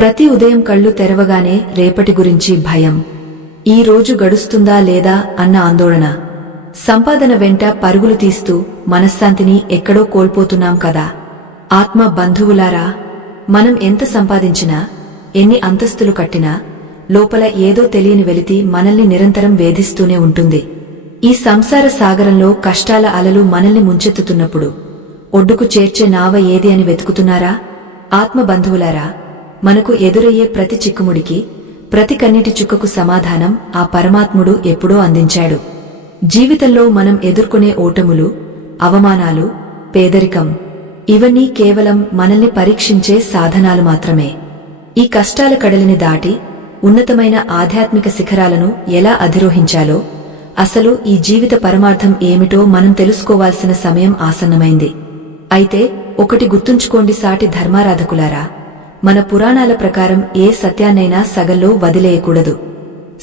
ప్రతి ఉదయం కళ్ళు తెరవగానే రేపటి గురించి భయం, ఈ రోజు గడుస్తుందా లేదా అన్న ఆందోళన, సంపాదన వెంట పరుగులు తీస్తూ మనశ్శాంతిని ఎక్కడో కోల్పోతున్నాం కదా. ఆత్మ బంధువులారా, మనం ఎంత సంపాదించినా, ఎన్ని అంతస్తులు కట్టినా లోపల ఏదో తెలియని వెలితి మనల్ని నిరంతరం వేధిస్తూనే ఉంటుంది. ఈ సంసార సాగరంలో కష్టాల అలలు మనల్ని ముంచెత్తుతున్నప్పుడు ఒడ్డుకు చేర్చే నావ ఏది అని వెతుకుతున్నారా? ఆత్మ బంధువులారా, మనకు ఎదురయ్యే ప్రతి చిక్కుముడికి, ప్రతి కన్నీటి చుక్కకు సమాధానం ఆ పరమాత్ముడు ఎప్పుడో అందించాడు. జీవితంలో మనం ఎదుర్కొనే ఓటములు, అవమానాలు, పేదరికం ఇవన్నీ కేవలం మనల్ని పరీక్షించే సాధనాలు మాత్రమే. ఈ కష్టాల కడలిని దాటి ఉన్నతమైన ఆధ్యాత్మిక శిఖరాలను ఎలా అధిరోహించాలో, అసలు ఈ జీవిత పరమార్థం ఏమిటో మనం తెలుసుకోవాల్సిన సమయం ఆసన్నమైంది. అయితే ఒకటి గుర్తుంచుకోండి సాటి ధర్మారాధకులారా, మన పురాణాల ప్రకారం ఏ సత్యాన్నైనా సగంలో వదిలేయకూడదు.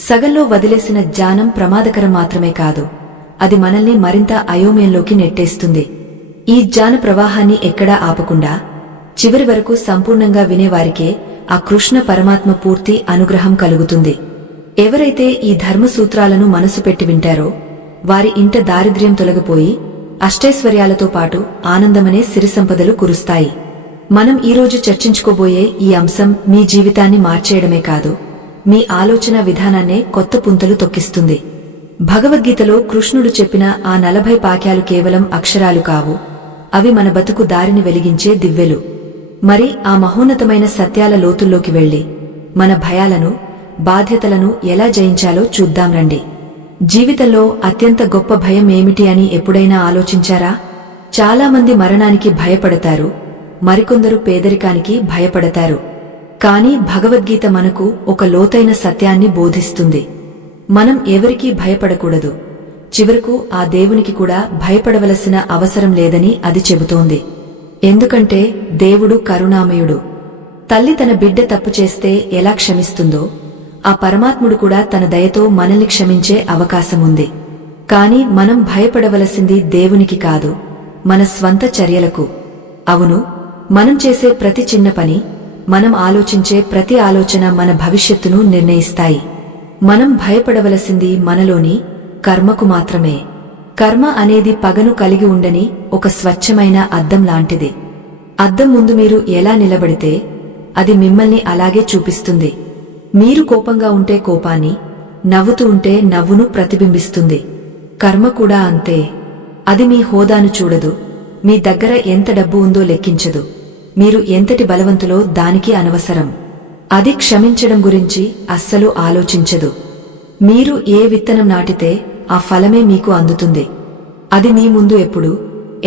సగంలో వదిలేసిన జ్ఞానం ప్రమాదకరం మాత్రమే కాదు, అది మనల్ని మరింత అయోమయంలోకి నెట్టేస్తుంది. ఈ జ్ఞాన ప్రవాహాన్ని ఎక్కడా ఆపకుండా చివరి వరకు సంపూర్ణంగా వినేవారికే ఆ కృష్ణ పరమాత్మ పూర్తి అనుగ్రహం కలుగుతుంది. ఎవరైతే ఈ ధర్మసూత్రాలను మనసు పెట్టి వింటారో వారి ఇంట దారిద్ర్యం తొలగిపోయి అష్టైశ్వర్యాలతో పాటు ఆనందమనే సిరి సంపదలు కురుస్తాయి. మనం ఈరోజు చర్చించుకోబోయే ఈ అంశం మీ జీవితాన్ని మార్చేయడమే కాదు, మీ ఆలోచన విధానాన్నే కొత్త పుంతలు తొక్కిస్తుంది. భగవద్గీతలో కృష్ణుడు చెప్పిన ఆ 40 వాక్యాలు కేవలం అక్షరాలు కావు, అవి మన బతుకు దారిని వెలిగించే దివ్వెలు. మరి ఆ మహోన్నతమైన సత్యాల లోతుల్లోకి వెళ్లి మన భయాలను, బాధ్యతలను ఎలా జయించాలో చూద్దాం రండి. జీవితంలో అత్యంత గొప్ప భయం ఏమిటి అని ఎప్పుడైనా ఆలోచించారా? చాలామంది మరణానికి భయపడతారు, మరికొందరు పేదరికానికి భయపడతారు. కాని భగవద్గీత మనకు ఒక లోతైన సత్యాన్ని బోధిస్తుంది. మనం ఎవరికీ భయపడకూడదు, చివరకు ఆ దేవునికి కూడా భయపడవలసిన అవసరం లేదని అది చెబుతోంది. ఎందుకంటే దేవుడు కరుణామయుడు. తల్లి తన బిడ్డ తప్పు చేస్తే ఎలా క్షమిస్తుందో, ఆ పరమాత్ముడు కూడా తన దయతో మనల్ని క్షమించే అవకాశముంది. కాని మనం భయపడవలసింది దేవునికి కాదు, మన స్వంత చర్యలకు. అవును, మనం చేసే ప్రతి చిన్న పని, మనం ఆలోచించే ప్రతి ఆలోచన మన భవిష్యత్తును నిర్ణయిస్తాయి. మనం భయపడవలసింది మనలోని కర్మకు మాత్రమే. కర్మ అనేది పగను కలిగి ఉండని ఒక స్వచ్ఛమైన అద్దం లాంటిది. అద్దం ముందు మీరు ఎలా నిలబడితే అది మిమ్మల్ని అలాగే చూపిస్తుంది. మీరు కోపంగా ఉంటే కోపాన్ని, నవ్వుతూ ఉంటే నవ్వును ప్రతిబింబిస్తుంది. కర్మ కూడా అంతే. అది మీ హోదాను చూడదు, మీ దగ్గర ఎంత డబ్బు ఉందో లెక్కించదు, మీరు ఎంతటి బలవంతులో దానికి అనవసరం. అది క్షమించడం గురించి అస్సలు ఆలోచించదు. మీరు ఏ విత్తనం నాటితే ఆ ఫలమే మీకు అందుతుంది. అది మీ ముందు ఎప్పుడు,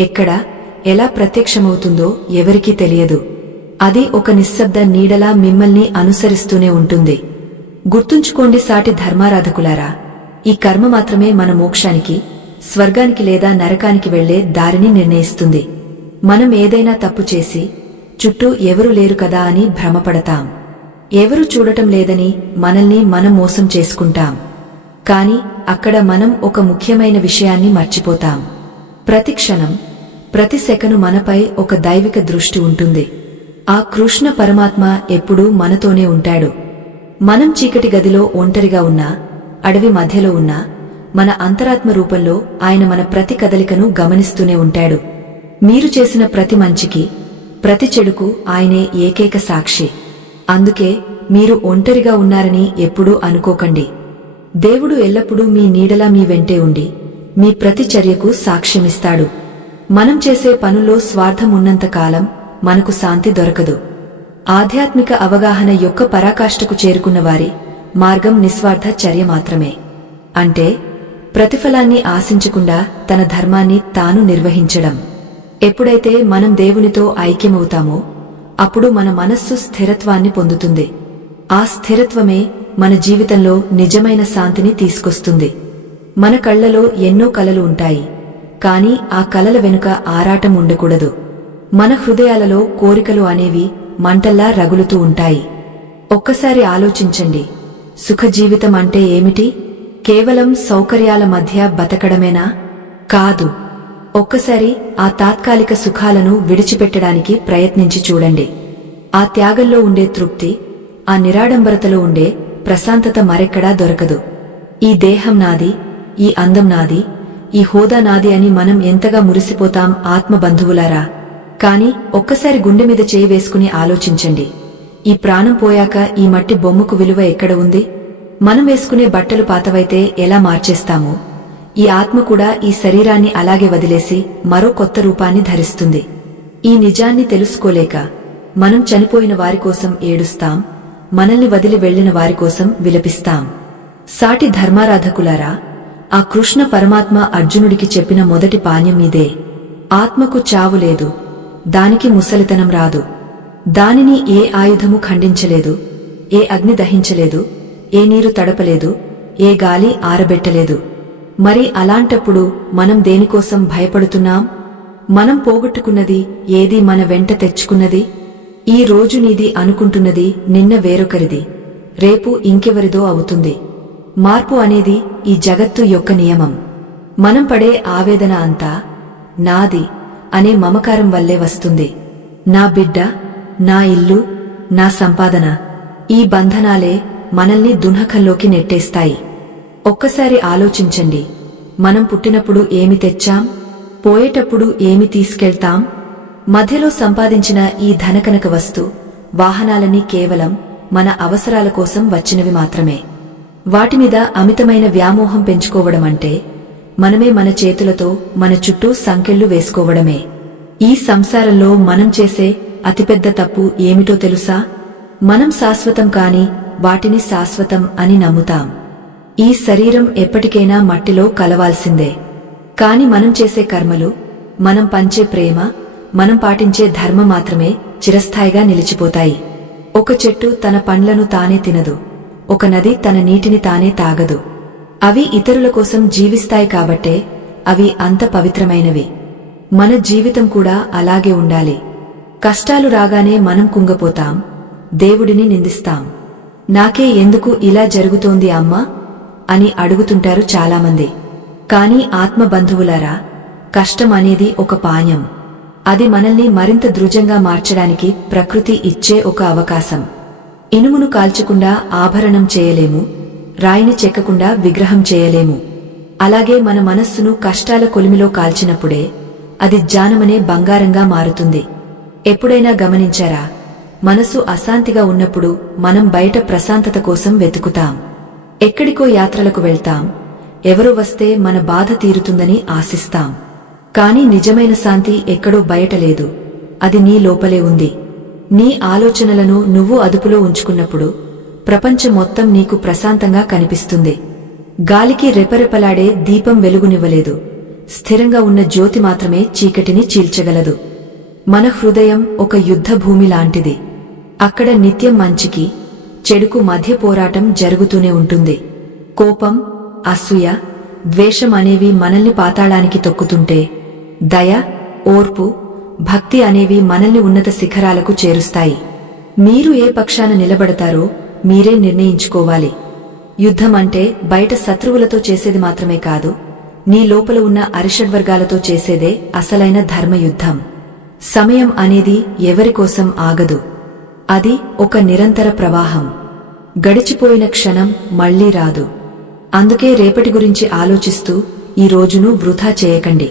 ఎక్కడ, ఎలా ప్రత్యక్షమవుతుందో ఎవరికీ తెలియదు. అది ఒక నిశ్శబ్ద నీడలా మిమ్మల్ని అనుసరిస్తూనే ఉంటుంది. గుర్తుంచుకోండి సాటి ధర్మారాధకులారా, ఈ కర్మ మాత్రమే మన మోక్షానికి, స్వర్గానికి లేదా నరకానికి వెళ్లే దారిని నిర్ణయిస్తుంది. మనం ఏదైనా తప్పు చేసి చుట్టూ ఎవరు లేరు కదా అని భ్రమపడతాం. ఎవరు చూడటం లేదని మనల్ని మనం మోసం చేసుకుంటాం. కాని అక్కడ మనం ఒక ముఖ్యమైన విషయాన్ని మర్చిపోతాం. ప్రతి క్షణం, ప్రతి సెకను మనపై ఒక దైవిక దృష్టి ఉంటుంది. ఆ కృష్ణ పరమాత్మ ఎప్పుడూ మనతోనే ఉంటాడు. మనం చీకటి గదిలో ఒంటరిగా ఉన్నా, అడవి మధ్యలో ఉన్నా, మన అంతరాత్మ రూపంలో ఆయన మన ప్రతి కదలికను గమనిస్తూనే ఉంటాడు. మీరు చేసిన ప్రతి మంచికి, ప్రతి చెడుకు ఆయనే ఏకైక సాక్షి. అందుకే మీరు ఒంటరిగా ఉన్నారని ఎప్పుడూ అనుకోకండి. దేవుడు ఎల్లప్పుడూ మీ నీడలా మీ వెంటే ఉండి మీ ప్రతి చర్యకు సాక్ష్యమిస్తాడు. మనం చేసే పనుల్లో స్వార్థం ఉన్నంతకాలం మనకు శాంతి దొరకదు. ఆధ్యాత్మిక అవగాహన యొక్క పరాకాష్ఠకు చేరుకున్న వారి మార్గం నిస్వార్థ చర్య మాత్రమే. అంటే ప్రతిఫలాన్ని ఆశించకుండా తన ధర్మాన్ని తాను నిర్వహించడం. ఎప్పుడైతే మనం దేవునితో ఐక్యమవుతామో అప్పుడు మన మనస్సు స్థిరత్వాన్ని పొందుతుంది. ఆ స్థిరత్వమే మన జీవితంలో నిజమైన శాంతిని తీసుకొస్తుంది. మన కళ్లలో ఎన్నో కలలు ఉంటాయి, కాని ఆ కలల వెనుక ఆరాటం ఉండకూడదు. మన హృదయాలలో కోరికలు అనేవి మంటల్లా రగులుతూ ఉంటాయి. ఒక్కసారి ఆలోచించండి, సుఖజీవితం అంటే ఏమిటి? కేవలం సౌకర్యాల మధ్య బతకడమేనా? కాదు. ఒక్కసారి ఆ తాత్కాలిక సుఖాలను విడిచిపెట్టడానికి ప్రయత్నించి చూడండి. ఆ త్యాగంలో ఉండే తృప్తి, ఆ నిరాడంబరతలో ఉండే ప్రశాంతత మరెక్కడా దొరకదు. ఈ దేహం నాది, ఈ అందం నాది, ఈ హోదా నాది అని మనం ఎంతగా మురిసిపోతాం ఆత్మబంధువులారా. కాని ఒక్కసారి గుండె మీద చేయి వేసుకుని ఆలోచించండి. ఈ ప్రాణం పోయాక ఈ మట్టి బొమ్మకు విలువ ఎక్కడ ఉంది? మనం వేసుకునే బట్టలు పాతవైతే ఎలా మార్చేస్తామో, ఈ ఆత్మ కూడా ఈ శరీరాన్ని అలాగే వదిలేసి మరో కొత్త రూపాన్ని ధరిస్తుంది. ఈ నిజాన్ని తెలుసుకోలేక మనం చనిపోయిన వారికోసం ఏడుస్తాం, మనల్ని వదిలి వెళ్లిన వారికోసం విలపిస్తాం. సాటి ధర్మారాధకులారా, ఆ కృష్ణ పరమాత్మ అర్జునుడికి చెప్పిన మొదటి పాణ్యం ఇదే. ఆత్మకు చావు లేదు, దానికి ముసలితనం రాదు. దానిని ఏ ఆయుధము ఖండించలేదు, ఏ అగ్ని దహించలేదు, ఏ నీరు తడపలేదు, ఏ గాలి ఆరబెట్టలేదు. మరి అలాంటప్పుడు మనం దేనికోసం భయపడుతున్నాం? మనం పోగొట్టుకున్నది ఏది మన వెంట తెచ్చుకున్నది? ఈ రోజు నీది అనుకుంటున్నది నిన్న వేరొకరిది, రేపు ఇంకెవరిదో అవుతుంది. మార్పు అనేది ఈ జగత్తు యొక్క నియమం. మనం పడే ఆవేదన అంతా నాది అనే మమకారం వల్లే వస్తుంది. నా బిడ్డ, నా ఇల్లు, నా సంపాదన, ఈ బంధనాలే మనల్ని దుఃఖంలోకి నెట్టేస్తాయి. ఒక్కసారి ఆలోచించండి. మనం పుట్టినప్పుడు ఏమి తెచ్చాం? పోయేటప్పుడు ఏమి తీసుకెళ్తాం? మధ్యలో సంపాదించిన ఈ ధనకనక వస్తు వాహనాలన్నీ కేవలం మన అవసరాల కోసం వచ్చినవి మాత్రమే. వాటిమీద అమితమైన వ్యామోహం పెంచుకోవడమంటే మనమే మన చేతులతో మన చుట్టూ సంకెళ్లు వేసుకోవడమే. ఈ సంసారంలో మనం చేసే అతిపెద్ద తప్పు ఏమిటో తెలుసా? మనం శాశ్వతం కాని వాటిని శాశ్వతం అని నమ్ముతాం. ఈ శరీరం ఎప్పటికైనా మట్టిలో కలవాల్సిందే. కాని మనం చేసే కర్మలు, మనం పంచే ప్రేమ, మనం పాటించే ధర్మం మాత్రమే చిరస్థాయిగా నిలిచిపోతాయి. ఒక చెట్టు తన పండ్లను తానే తినదు, ఒక నది తన నీటిని తానే తాగదు. అవి ఇతరుల కోసం జీవిస్తాయి కాబట్టే అవి అంత పవిత్రమైనవి. మన జీవితం కూడా అలాగే ఉండాలి. కష్టాలు రాగానే మనం కుంగపోతాం, దేవుడిని నిందిస్తాం. నాకే ఎందుకు ఇలా జరుగుతోంది అమ్మా అని అడుగుతుంటారు చాలామంది. కాని ఆత్మబంధువులారా, కష్టం అనేది ఒక పాణ్యం. అది మనల్ని మరింత దృఢంగా మార్చడానికి ప్రకృతి ఇచ్చే ఒక అవకాశం. ఇనుమును కాల్చకుండా ఆభరణం చేయలేము, రాయిని చెక్కకుండా విగ్రహం చేయలేము. అలాగే మన మనస్సును కష్టాల కొలిమిలో కాల్చినప్పుడే అది జానమనే బంగారంగా మారుతుంది. ఎప్పుడైనా గమనించారా? మనసు అశాంతిగా ఉన్నప్పుడు మనం బయట ప్రశాంతత కోసం వెతుకుతాం. ఎక్కడికో యాత్రలకు వెళ్తాం, ఎవరో వస్తే మన బాధ తీరుతుందని ఆశిస్తాం. కాని నిజమైన శాంతి ఎక్కడో బయట లేదు, అది నీ లోపలే ఉంది. నీ ఆలోచనలను నువ్వు అదుపులో ఉంచుకున్నప్పుడు ప్రపంచం మొత్తం నీకు ప్రశాంతంగా కనిపిస్తుంది. గాలికి రెపరెపలాడే దీపం వెలుగునివ్వలేదు, స్థిరంగా ఉన్న జ్యోతి మాత్రమే చీకటిని చీల్చగలదు. మన హృదయం ఒక యుద్ధ భూమి లాంటిది. అక్కడ నిత్యం మంచికి చెడుకు మధ్య పోరాటం జరుగుతూనే ఉంటుంది. కోపం, అసూయ, ద్వేషం అనేవి మనల్ని పాతాళానికి తొక్కుతుంటే, దయ, ఓర్పు, భక్తి అనేవి మనల్ని ఉన్నత శిఖరాలకు చేరుస్తాయి. మీరు ఏ పక్షాన నిలబడతారో మీరే నిర్ణయించుకోవాలి. యుద్ధం అంటే బయట శత్రువులతో చేసేది మాత్రమే కాదు, నీ లోపల ఉన్న అరిషడ్వర్గాలతో చేసేదే అసలైన ధర్మయుద్ధం. సమయం అనేది ఎవరికోసం ఆగదు, అది ఒక నిరంతర ప్రవాహం. గడిచిపోయిన క్షణం మళ్లీ రాదు. అందుకే రేపటి గురించి ఆలోచిస్తూ ఈ రోజును వృధా చేయకండి.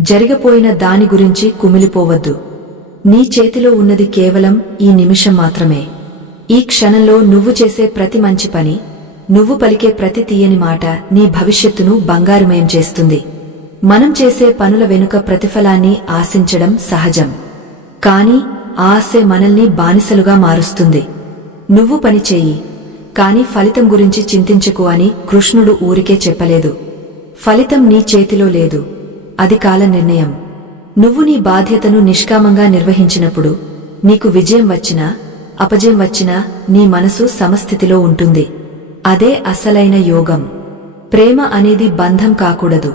జరిగిపోయిన దాని గురించి కుమిలిపోవద్దు. నీ చేతిలో ఉన్నది కేవలం ఈ నిమిషం మాత్రమే. ఈ క్షణంలో నువ్వు చేసే ప్రతి మంచి పని, నువ్వు పలికే ప్రతి తీయని మాట నీ భవిష్యత్తును బంగారుమయం చేస్తుంది. మనం చేసే పనుల వెనుక ప్రతిఫలాన్ని ఆశించడం సహజం, కాని ఆశే మనల్ని బానిసలుగా మారుస్తుంది. నువ్వు పనిచేయి, కాని ఫలితం గురించి చింతించకు అని కృష్ణుడు ఊరికే చెప్పలేదు. ఫలితం నీ చేతిలో లేదు, అది కాల నిర్ణయం. నువ్వు నీ బాధ్యతను నిష్కామంగా నిర్వహించినప్పుడు నీకు విజయం వచ్చినా అపజయం వచ్చినా నీ మనసు సమస్థితిలో ఉంటుంది. అదే అసలైన యోగం. ప్రేమ అనేది బంధం కాకూడదు,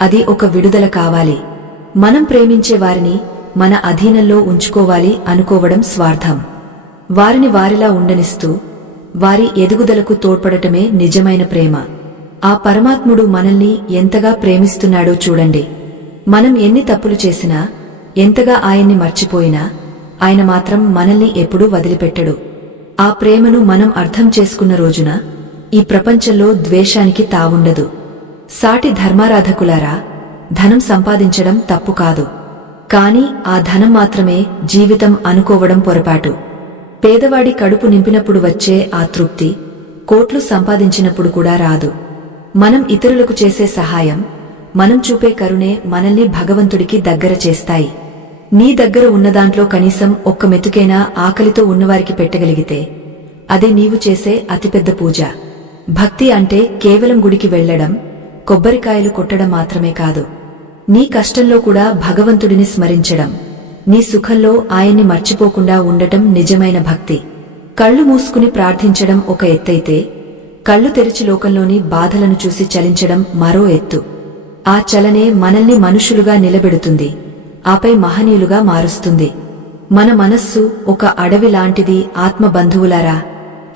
అది ఒక విడుదల కావాలి. మనం ప్రేమించే వారిని మన అధీనంలో ఉంచుకోవాలి అనుకోవడం స్వార్థం. వారిని వారిలా ఉండనిస్తూ వారి ఎదుగుదలకు తోడ్పడటమే నిజమైన ప్రేమ. ఆ పరమాత్ముడు మనల్ని ఎంతగా ప్రేమిస్తున్నాడో చూడండి. మనం ఎన్ని తప్పులు చేసినా, ఎంతగా ఆయన్ని మర్చిపోయినా ఆయన మాత్రం మనల్ని ఎప్పుడూ వదిలిపెట్టడు. ఆ ప్రేమను మనం అర్థం చేసుకున్న రోజున ఈ ప్రపంచంలో ద్వేషానికి తావుండదు. సాటి ధర్మారాధకులారా, ధనం సంపాదించడం తప్పు కాదు. కాని ఆ ధనం మాత్రమే జీవితం అనుకోవడం పొరపాటు. పేదవాడి కడుపు నింపినప్పుడు వచ్చే ఆ తృప్తి కోట్లు సంపాదించినప్పుడు కూడా రాదు. మనం ఇతరులకు చేసే సహాయం, మనం చూపే కరుణే మనల్ని భగవంతుడికి దగ్గర చేస్తాయి. నీ దగ్గర ఉన్నదాంట్లో కనీసం ఒక్క మెతుకైనా ఆకలితో ఉన్నవారికి పెట్టగలిగితే అది నీవు చేసే అతిపెద్ద పూజ. భక్తి అంటే కేవలం గుడికి వెళ్లడం, కొబ్బరికాయలు కొట్టడం మాత్రమే కాదు. నీ కష్టంలో కూడా భగవంతుడిని స్మరించడం, నీ సుఖంలో ఆయన్ని మర్చిపోకుండా ఉండటం నిజమైన భక్తి. కళ్ళు మూసుకుని ప్రార్థించడం ఒక ఎత్తైతే, కళ్ళు తెరిచి లోకంలోని బాధలను చూసి చలించడం మరో ఎత్తు. ఆ చలనే మనల్ని మనుషులుగా నిలబెడుతుంది, ఆపై మహనీయులుగా మారుస్తుంది. మన మనస్సు ఒక అడవి లాంటిది ఆత్మబంధువులారా.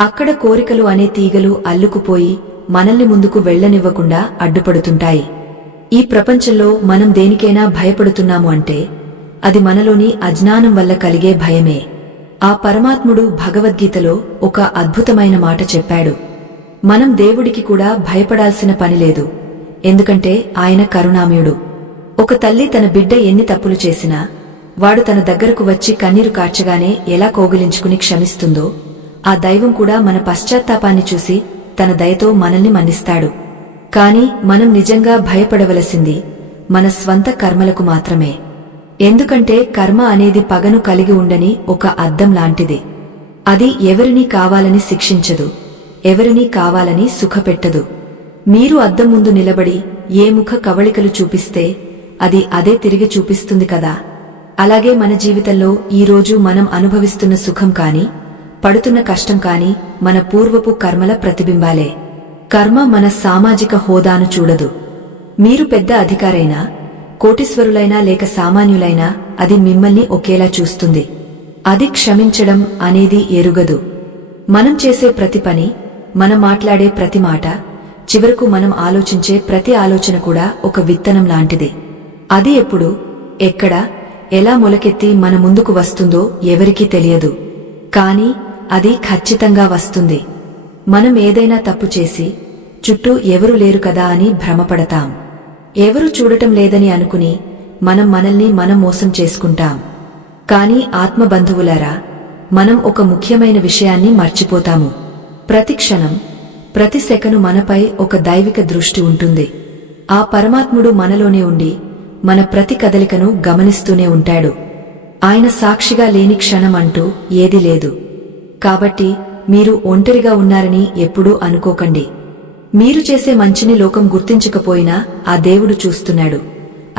అక్కడ కోరికలు అనే తీగలు అల్లుకుపోయి మనల్ని ముందుకు వెళ్లనివ్వకుండా అడ్డుపడుతుంటాయి. ఈ ప్రపంచంలో మనం దేనికైనా భయపడుతున్నాము అంటే అది మనలోని అజ్ఞానం వల్ల కలిగే భయమే. ఆ పరమాత్ముడు భగవద్గీతలో ఒక అద్భుతమైన మాట చెప్పాడు. మనం దేవుడికి కూడా భయపడాల్సిన పనిలేదు, ఎందుకంటే ఆయన కరుణామయుడు. ఒక తల్లి తన బిడ్డ ఎన్ని తప్పులు చేసినా వాడు తన దగ్గరకు వచ్చి కన్నీరు కార్చగానే ఎలా కోగిలించుకుని క్షమిస్తుందో, ఆ దైవం కూడా మన పశ్చాత్తాపాన్ని చూసి తన దయతో మనల్ని మన్నిస్తాడు. కాని మనం నిజంగా భయపడవలసింది మన స్వంత కర్మలకు మాత్రమే. ఎందుకంటే కర్మ అనేది పగను కలిగి ఉండని ఒక అద్దం లాంటిది. అది ఎవరినీ కావాలని శిక్షించదు, ఎవరినీ కావాలని సుఖపెట్టదు. మీరు అద్దం ముందు నిలబడి ఏ ముఖ కవళికలు చూపిస్తే అది అదే తిరిగి చూపిస్తుంది కదా. అలాగే మన జీవితంలో ఈరోజు మనం అనుభవిస్తున్న సుఖం కాని, పడుతున్న కష్టం కాని మన పూర్వపు కర్మల ప్రతిబింబాలే. కర్మ మన సామాజిక హోదాను చూడదు. మీరు పెద్ద అధికారైనా, కోటీశ్వరులైనా లేక సామాన్యులైనా అది మిమ్మల్ని ఒకేలా చూస్తుంది. అది క్షమించడం అనేది ఎరుగదు. మనం చేసే ప్రతి పని, మనం మాట్లాడే ప్రతి మాట, చివరకు మనం ఆలోచించే ప్రతి ఆలోచన కూడా ఒక విత్తనం లాంటిది. అది ఎప్పుడు, ఎక్కడ, ఎలా మొలకెత్తి మన ముందుకు వస్తుందో ఎవరికీ తెలియదు. కాని అది ఖచ్చితంగా వస్తుంది. మనం ఏదైనా తప్పు చేసి చుట్టూ ఎవరు లేరు కదా అని భ్రమపడతాం. ఎవరు చూడటం లేదని అనుకుని మనం మనల్ని మనం మోసం చేసుకుంటాం. కాని ఆత్మబంధువులారా, మనం ఒక ముఖ్యమైన విషయాన్ని మర్చిపోతాము. ప్రతి క్షణం, ప్రతి సెకను మనపై ఒక దైవిక దృష్టి ఉంటుంది. ఆ పరమాత్ముడు మనలోనే ఉండి మన ప్రతి కదలికను గమనిస్తూనే ఉంటాడు. ఆయన సాక్షిగా లేని క్షణం అంటూ ఏదీ లేదు. కాబట్టి మీరు ఒంటరిగా ఉన్నారని ఎప్పుడూ అనుకోకండి. మీరు చేసే మంచిని లోకం గుర్తించకపోయినా ఆ దేవుడు చూస్తున్నాడు.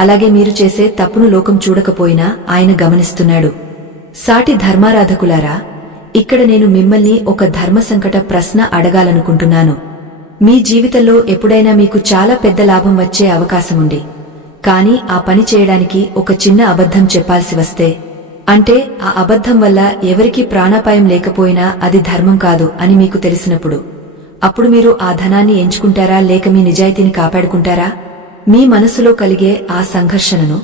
అలాగే మీరు చేసే తప్పును లోకం చూడకపోయినా ఆయన గమనిస్తున్నాడు. సాటి ధర్మారాధకులారా, ఇక్కడ నేను మిమ్మల్ని ఒక ధర్మసంకట ప్రశ్న అడగాలనుకుంటున్నాను. మీ జీవితంలో ఎప్పుడైనా మీకు చాలా పెద్ద లాభం వచ్చే అవకాశముండి, కాని ఆ పని చేయడానికి ఒక చిన్న అబద్ధం చెప్పాల్సి వస్తే, అంటే ఆ అబద్ధం వల్ల ఎవరికీ ప్రాణాపాయం లేకపోయినా అది ధర్మం కాదు అని మీకు తెలిసినప్పుడు, అప్పుడు మీరు ఆ ధనాన్ని ఎంచుకుంటారా లేక మీ నిజాయితీని కాపాడుకుంటారా? మీ మనసులో కలిగే ఆ సంఘర్షణను,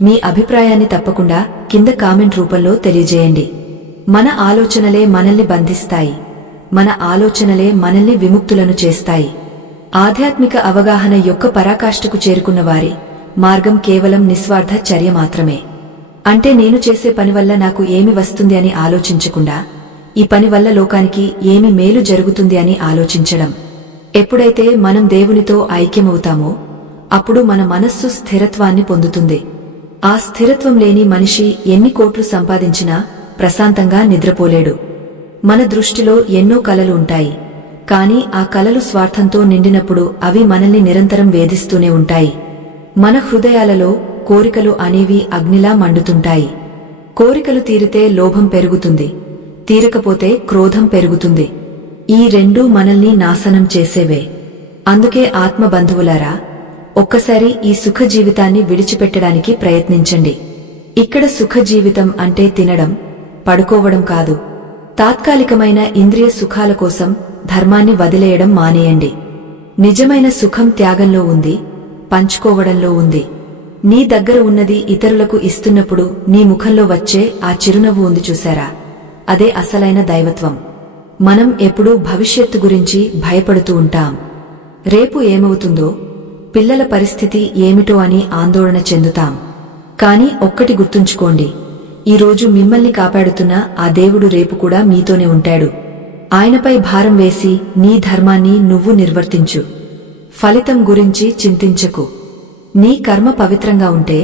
మీ అభిప్రాయాన్ని తప్పకుండా కింద కామెంట్ రూపంలో తెలియజేయండి. మన ఆలోచనలే మనల్ని బంధిస్తాయి, మన ఆలోచనలే మనల్ని విముక్తులను చేస్తాయి. ఆధ్యాత్మిక అవగాహన యొక్క పరాకాష్ఠకు చేరుకున్న వారి మార్గం కేవలం నిస్వార్థ చర్య మాత్రమే. అంటే నేను చేసే పని వల్ల నాకు ఏమి వస్తుంది అని ఆలోచించకుండా, ఈ పని వల్ల లోకానికి ఏమి మేలు జరుగుతుంది అని ఆలోచించడం. ఎప్పుడైతే మనం దేవునితో ఐక్యమవుతామో అప్పుడు మన మనస్సు స్థిరత్వాన్ని పొందుతుంది. ఆ స్థిరత్వం లేని మనిషి ఎన్ని కోట్లు సంపాదించినా ప్రశాంతంగా నిద్రపోలేడు. మన దృష్టిలో ఎన్నో కలలు ఉంటాయి, కాని ఆ కలలు స్వార్థంతో నిండినప్పుడు అవి మనల్ని నిరంతరం వేధిస్తూనే ఉంటాయి. మన హృదయాలలో కోరికలు అనేవి అగ్నిలా మండుతుంటాయి. కోరికలు తీరితే లోభం పెరుగుతుంది, తీరకపోతే క్రోధం పెరుగుతుంది. ఈ రెండూ మనల్ని నాశనం చేసేవే. అందుకే ఆత్మబంధువులారా, ఒక్కసారి ఈ సుఖ జీవితాన్ని విడిచిపెట్టడానికి ప్రయత్నించండి. ఇక్కడ సుఖ జీవితం అంటే తినడం, పడుకోవడం కాదు. తాత్కాలికమైన ఇంద్రియ సుఖాల కోసం ధర్మాన్ని వదిలేయడం మానేయండి. నిజమైన సుఖం త్యాగంలో ఉంది, పంచుకోవడంలో ఉంది. నీ దగ్గర ఉన్నది ఇతరులకు ఇస్తున్నప్పుడు నీ ముఖంలో వచ్చే ఆ చిరునవ్వు ఉంది చూశారా, అదే అసలైన దైవత్వం. మనం ఎప్పుడూ భవిష్యత్తు గురించి భయపడుతూ ఉంటాం. రేపు ఏమవుతుందో, పిల్లల పరిస్థితి ఏమిటో అని ఆందోళన చెందుతాం. కాని ఒక్కటి గుర్తుంచుకోండి, ఈరోజు మిమ్మల్ని కాపాడుతున్న ఆ దేవుడు రేపు కూడా మీతోనే ఉంటాడు. ఆయనపై భారం వేసి నీ ధర్మాన్ని నువ్వు నిర్వర్తించు. ఫలితం గురించి చింతించకు. నీ కర్మ పవిత్రంగా ఉంటే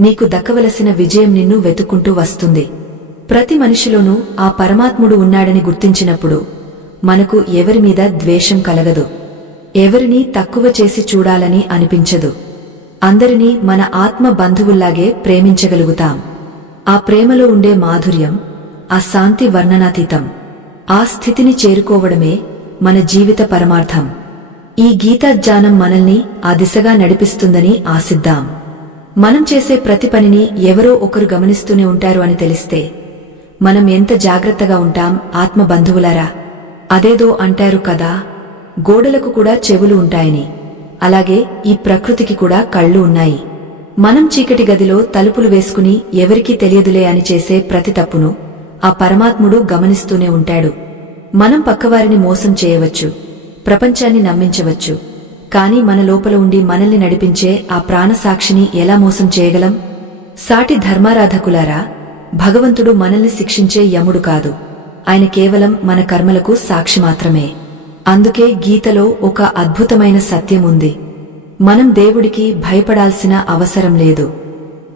నీకు దక్కవలసిన విజయం నిన్ను వెతుక్కుంటూ వస్తుంది. ప్రతి మనిషిలోనూ ఆ పరమాత్ముడు ఉన్నాడని గుర్తించినప్పుడు మనకు ఎవరిమీద ద్వేషం కలగదు. ఎవరినీ తక్కువ చేసి చూడాలని అనిపించదు. అందరినీ మన ఆత్మ బంధువుల్లాగే ప్రేమించగలుగుతాం. ఆ ప్రేమలో ఉండే మాధుర్యం, ఆ శాంతి వర్ణనాతీతం. ఆ స్థితిని చేరుకోవడమే మన జీవిత పరమార్థం. ఈ గీతాజ్ఞానం మనల్ని ఆ దిశగా నడిపిస్తుందని ఆశిద్దాం. మనం చేసే ప్రతి పనిని ఎవరో ఒకరు గమనిస్తూనే ఉంటారు అని తెలిస్తే మనం ఎంత జాగ్రత్తగా ఉంటాం ఆత్మ బంధువులారా. అదేదో అంటారు కదా, గోడలకు కూడా చెవులు ఉంటాయని. అలాగే ఈ ప్రకృతికి కూడా కళ్ళు ఉన్నాయి. మనం చీకటి గదిలో తలుపులు వేసుకుని ఎవరికీ తెలియదులే అని చేసే ప్రతి తప్పును ఆ పరమాత్ముడు గమనిస్తూనే ఉంటాడు. మనం పక్కవారిని మోసం చేయవచ్చు, ప్రపంచాన్ని నమ్మించవచ్చు, కాని మన లోపల ఉండి మనల్ని నడిపించే ఆ ప్రాణసాక్షిని ఎలా మోసం చేయగలం? సాటి ధర్మారాధకులారా, భగవంతుడు మనల్ని శిక్షించే యముడు కాదు. ఆయన కేవలం మన కర్మలకు సాక్షి మాత్రమే. అందుకే గీతలో ఒక అద్భుతమైన సత్యం ఉంది. మనం దేవుడికి భయపడాల్సిన అవసరం లేదు.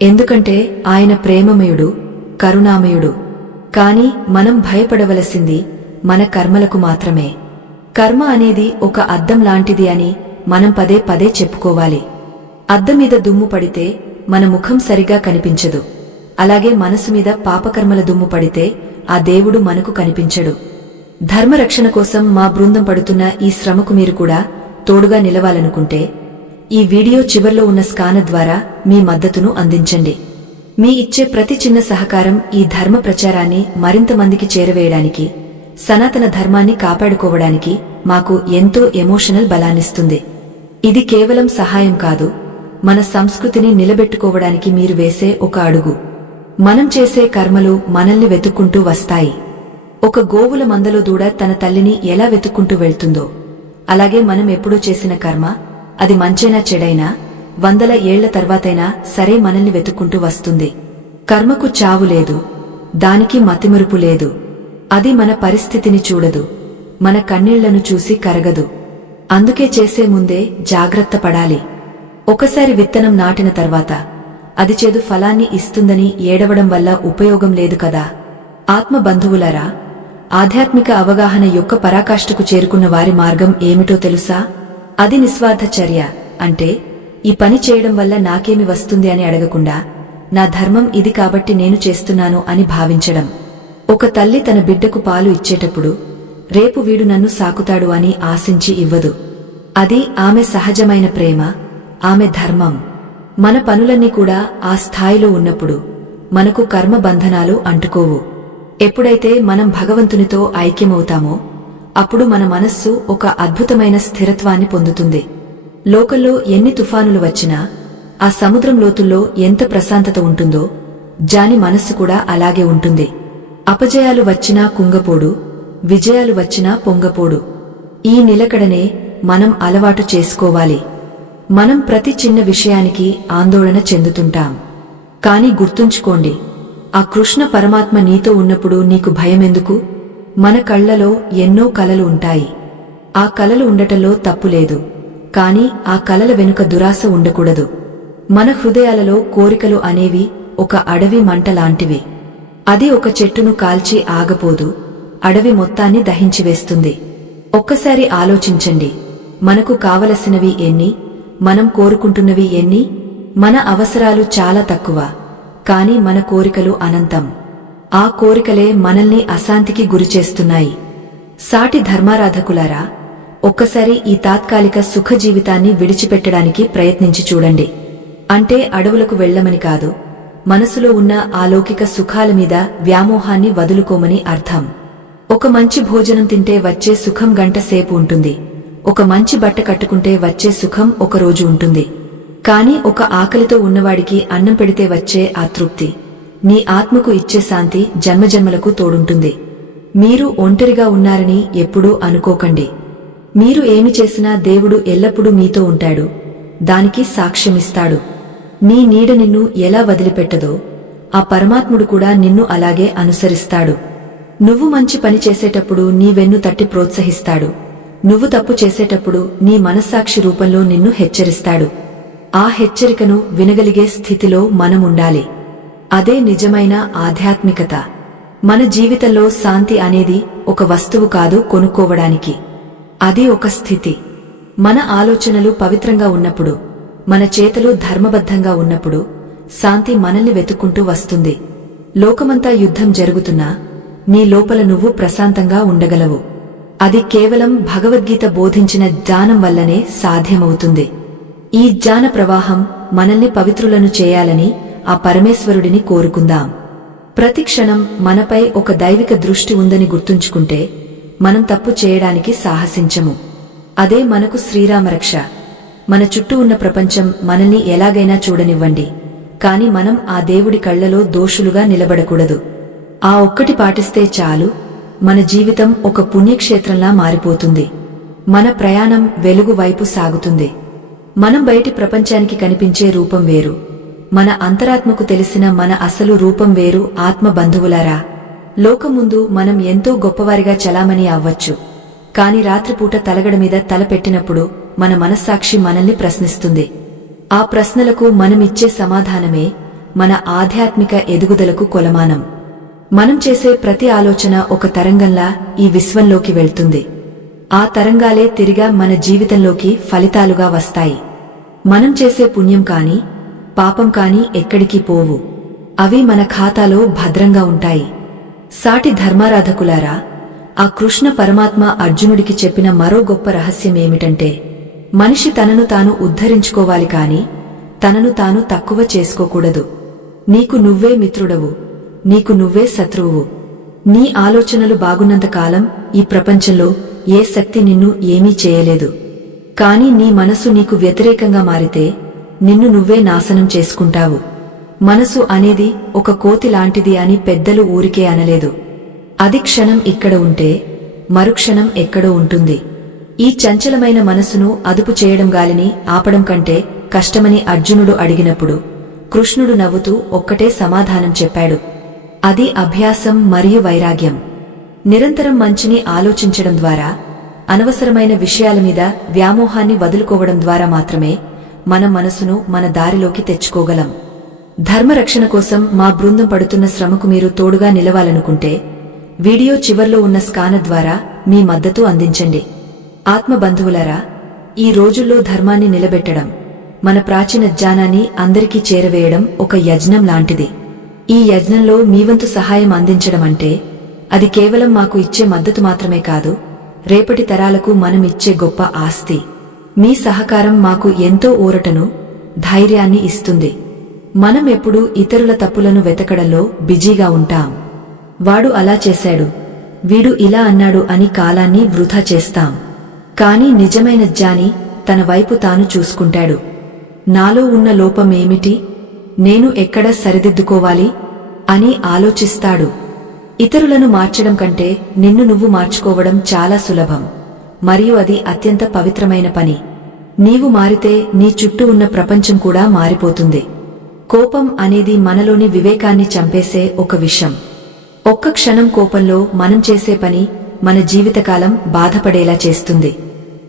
ఎందుకంటే ఆయన ప్రేమమయుడు, కరుణామయుడు. కాని మనం భయపడవలసింది మన కర్మలకు మాత్రమే. కర్మ అనేది ఒక అద్దం లాంటిది అని మనం పదే పదే చెప్పుకోవాలి. అద్దం మీద దుమ్ము పడితే మన ముఖం సరిగా కనిపించదు. అలాగే మనసు మీద పాపకర్మల దుమ్ము పడితే ఆ దేవుడు మనకు కనిపించడు. ధర్మరక్షణ కోసం మా బృందం పడుతున్న ఈ శ్రమకు మీరు కూడా తోడుగా నిలవాలనుకుంటే ఈ వీడియో చివర్లో ఉన్న స్కానర్ ద్వారా మీ మద్దతును అందించండి. మీ ఇచ్చే ప్రతి చిన్న సహకారం ఈ ధర్మ ప్రచారాన్ని మరింత మందికి చేరవేయడానికి, సనాతన ధర్మాన్ని కాపాడుకోవడానికి మాకు ఎంతో ఎమోషనల్ బలాన్నిస్తుంది. ఇది కేవలం సహాయం కాదు, మన సంస్కృతిని నిలబెట్టుకోవడానికి మీరు వేసే ఒక అడుగు. మనం చేసే కర్మలు మనల్ని వెతుక్కుంటూ వస్తాయి. ఒక గోవుల మందలో దూడ తన తల్లిని ఎలా వెతుక్కుంటూ వెళ్తుందో, అలాగే మనం ఎప్పుడూ చేసిన కర్మ, అది మంచైనా చెడైనా 100 ఏళ్ల తర్వాతైనా సరే మనల్ని వెతుక్కుంటూ వస్తుంది. కర్మకు చావు లేదు, దానికి మతిమరుపు లేదు. అది మన పరిస్థితిని చూడదు, మన కన్నీళ్లను చూసి కరగదు. అందుకే చేసే ముందే జాగ్రత్త పడాలి. ఒకసారి విత్తనం నాటిన తర్వాత అది చేదు ఫలాన్ని ఇస్తుందని ఏడవడం వల్ల ఉపయోగం లేదు కదా. ఆత్మ బంధువులారా, ఆధ్యాత్మిక అవగాహన యొక్క పరాకాష్ఠకు చేరుకున్న వారి మార్గం ఏమిటో తెలుసా? అది నిస్వార్థ చర్య. అంటే ఈ పని చేయడం వల్ల నాకేమి వస్తుంది అని అడగకుండా, నా ధర్మం ఇది కాబట్టి నేను చేస్తున్నాను అని భావించడం. ఒక తల్లి తన బిడ్డకు పాలు ఇచ్చేటప్పుడు రేపు వీడు నన్ను సాకుతాడు అని ఆశించి ఇవ్వదు. అది ఆమె సహజమైన ప్రేమ, ఆమె ధర్మం. మన పనులన్నీ కూడా ఆ స్థాయిలో ఉన్నప్పుడు మనకు కర్మ బంధనాలు అంటుకోవు. ఎప్పుడైతే మనం భగవంతునితో ఐక్యమవుతామో అప్పుడు మన మనస్సు ఒక అద్భుతమైన స్థిరత్వాన్ని పొందుతుంది. లోకంలో ఎన్ని తుఫానులు వచ్చినా, ఆ సముద్రం లోతుల్లో ఎంత ప్రశాంతత ఉంటుందో జాని మనస్సు కూడా అలాగే ఉంటుంది. అపజయాలు వచ్చినా కుంగపోడు, విజయాలు వచ్చినా పొంగపోడు. ఈ నిలకడనే మనం అలవాటు చేసుకోవాలి. మనం ప్రతి చిన్న విషయానికి ఆందోళన చెందుతుంటాం. కాని గుర్తుంచుకోండి, ఆ కృష్ణ పరమాత్మ నీతో ఉన్నప్పుడు నీకు భయమెందుకు? మన కళ్లలో ఎన్నో కలలు ఉంటాయి. ఆ కలలు ఉండటంలో తప్పులేదు. కాని ఆ కలల వెనుక దురాశ ఉండకూడదు. మన హృదయాలలో కోరికలు అనేవి ఒక అడవి మంటలాంటివి. అది ఒక చెట్టును కాల్చి ఆగపోదు, అడవి మొత్తాన్ని దహించివేస్తుంది. ఒక్కసారి ఆలోచించండి, మనకు కావలసినవి ఎన్ని, మనం కోరుకుంటున్నవి ఎన్ని? మన అవసరాలు చాలా తక్కువ, కాని మన కోరికలు అనంతం. ఆ కోరికలే మనల్ని అశాంతికి గురిచేస్తున్నాయి. సాటి ధర్మారాధకులారా, ఒక్కసారి ఈ తాత్కాలిక సుఖ జీవితాన్ని విడిచిపెట్టడానికి ప్రయత్నించి చూడండి. అంటే అడవులకు వెళ్లమని కాదు, మనసులో ఉన్న ఆ లౌకిక సుఖాల మీద వ్యామోహాన్ని వదులుకోమని అర్థం. ఒక మంచి భోజనం తింటే వచ్చే సుఖం గంట సేపు ఉంటుంది. ఒక మంచి బట్ట కట్టుకుంటే వచ్చే సుఖం ఒక రోజు ఉంటుంది. కాని ఒక ఆకలితో ఉన్నవాడికి అన్నం పెడితే వచ్చే ఆ తృప్తి, నీ ఆత్మకు ఇచ్చే శాంతి జన్మజన్మలకు తోడుంటుంది. మీరు ఒంటరిగా ఉన్నారని ఎప్పుడూ అనుకోకండి. మీరు ఏమి చేసినా దేవుడు ఎల్లప్పుడూ మీతో ఉంటాడు, దానికి సాక్ష్యమిస్తాడు. నీ నీడ నిన్ను ఎలా వదిలిపెట్టదో ఆ పరమాత్ముడు కూడా నిన్ను అలాగే అనుసరిస్తాడు. నువ్వు మంచి పని చేసేటప్పుడు నీ వెన్ను తట్టి ప్రోత్సహిస్తాడు. నువ్వు తప్పు చేసేటప్పుడు నీ మనస్సాక్షి రూపంలో నిన్ను హెచ్చరిస్తాడు. ఆ హెచ్చరికను వినగలిగే స్థితిలో మనముండాలి. అదే నిజమైన ఆధ్యాత్మికత. మన జీవితంలో శాంతి అనేది ఒక వస్తువు కాదు కొనుక్కోవడానికి. అది ఒక స్థితి. మన ఆలోచనలు పవిత్రంగా ఉన్నప్పుడు, మన చేతలు ధర్మబద్ధంగా ఉన్నప్పుడు శాంతి మనల్ని వెతుక్కుంటూ వస్తుంది. లోకమంతా యుద్ధం జరుగుతున్నా నీ లోపల నువ్వు ప్రశాంతంగా ఉండగలవు. అది కేవలం భగవద్గీత బోధించిన జ్ఞానం వల్లనే సాధ్యమవుతుంది. ఈ జ్ఞాన ప్రవాహం మనల్ని పవిత్రులను చేయాలని ఆ పరమేశ్వరుడిని కోరుకుందాం. ప్రతి క్షణం మనపై ఒక దైవిక దృష్టి ఉందని గుర్తుంచుకుంటే మనం తప్పు చేయడానికి సాహసించము. అదే మనకు శ్రీరామరక్ష. మన చుట్టూ ఉన్న ప్రపంచం మనల్ని ఎలాగైనా చూడనివ్వండి, కాని మనం ఆ దేవుడి కళ్లలో దోషులుగా నిలబడకూడదు. ఆ ఒక్కటి పాటిస్తే చాలు, మన జీవితం ఒక పుణ్యక్షేత్రంలా మారిపోతుంది. మన ప్రయాణం వెలుగు వైపు సాగుతుంది. మనం బయటి ప్రపంచానికి కనిపించే రూపం వేరు, మన అంతరాత్మకు తెలిసిన మన అసలు రూపం వేరు. ఆత్మ బంధువులారా, లోకం ముందు మనం ఎంతో గొప్పవారిగా చలామణి అవ్వచ్చు, కాని రాత్రిపూట తలగడ మీద తల పెట్టినప్పుడు మన మనస్సాక్షి మనల్ని ప్రశ్నిస్తుంది. ఆ ప్రశ్నలకు మనమిచ్చే సమాధానమే మన ఆధ్యాత్మిక ఎదుగుదలకు కొలమానం. మనం చేసే ప్రతి ఆలోచన ఒక తరంగంలా ఈ విశ్వంలోకి వెళ్తుంది. ఆ తరంగాలే తిరిగా మన జీవితంలోకి ఫలితాలుగా వస్తాయి. మనం చేసే పుణ్యం కాని పాపం కాని ఎక్కడికి పోవు. అవి మన ఖాతాలో భద్రంగా ఉంటాయి. సాటి ధర్మారాధకులారా, ఆ కృష్ణ పరమాత్మ అర్జునుడికి చెప్పిన మరో గొప్ప రహస్యమేమిటంటే, మనిషి తనను తాను ఉద్ధరించుకోవాలి కాని తనను తాను తక్కువ చేసుకోకూడదు. నీకు నువ్వే మిత్రుడవు, నీకు నువ్వే శత్రువు. నీ ఆలోచనలు బాగున్నంతకాలం ఈ ప్రపంచంలో ఏ శక్తి నిన్ను ఏమీ చేయలేదు. కాని నీ మనసు నీకు వ్యతిరేకంగా మారితే నిన్ను నువ్వే నాశనం చేసుకుంటావు. మనసు అనేది ఒక కోతి లాంటిది అని పెద్దలు ఊరికే అనలేదు. అది క్షణం ఇక్కడ ఉంటే మరుక్షణం ఎక్కడో ఉంటుంది. ఈ చంచలమైన మనసును అదుపు చేయడం, గాలిని ఆపడం కంటే కష్టమని అర్జునుడు అడిగినప్పుడు కృష్ణుడు నవ్వుతూ ఒక్కటే సమాధానం చెప్పాడు. అది అభ్యాసం మరియు వైరాగ్యం. నిరంతరం మంచిని ఆలోచించడం ద్వారా, అనవసరమైన విషయాల మీద వ్యామోహాన్ని వదులుకోవడం ద్వారా మాత్రమే మన మనసును మన దారిలోకి తెచ్చుకోగలం. ధర్మరక్షణ కోసం మా బృందం పడుతున్న శ్రమకు మీరు తోడుగా నిలవాలనుకుంటే వీడియో చివర్లో ఉన్న స్కానర్ ద్వారా మీ మద్దతు అందించండి. ఆత్మ బంధువులారా, ఈ రోజుల్లో ధర్మాన్ని నిలబెట్టడం, మన ప్రాచీన జ్ఞానాన్ని అందరికీ చేరవేయడం ఒక యజ్ఞం లాంటిది. ఈ యజ్ఞంలో మీవంతు సహాయం అందించడం అంటే అది కేవలం మాకు ఇచ్చే మద్దతు మాత్రమే కాదు, రేపటి తరాలకు మనం ఇచ్చే గొప్ప ఆస్తి. మీ సహకారం మాకు ఎంతో ఊరటను, ధైర్యాన్ని ఇస్తుంది. మనం ఎప్పుడూ ఇతరుల తప్పులను వెతకడంలో బిజీగా ఉంటాం. వాడు అలా చేశాడు, వీడు ఇలా అన్నాడు అని కాలాన్ని వృధా చేస్తాం. కాని నిజమైన జ్ఞాని తన వైపు తాను చూసుకుంటాడు. నాలో ఉన్న లోపమేమిటి, నేను ఎక్కడ సరిదిద్దుకోవాలి అని ఆలోచిస్తాడు. ఇతరులను మార్చడం కంటే నిన్ను నువ్వు మార్చుకోవడం చాలా సులభం, మరియు అది అత్యంత పవిత్రమైన పని. నీవు మారితే నీ చుట్టూ ఉన్న ప్రపంచం కూడా మారిపోతుంది. కోపం అనేది మనలోని వివేకాన్ని చంపేసే ఒక విషం. ఒక్క క్షణం కోపంలో మనం చేసే పని మన జీవితకాలం బాధపడేలా చేస్తుంది.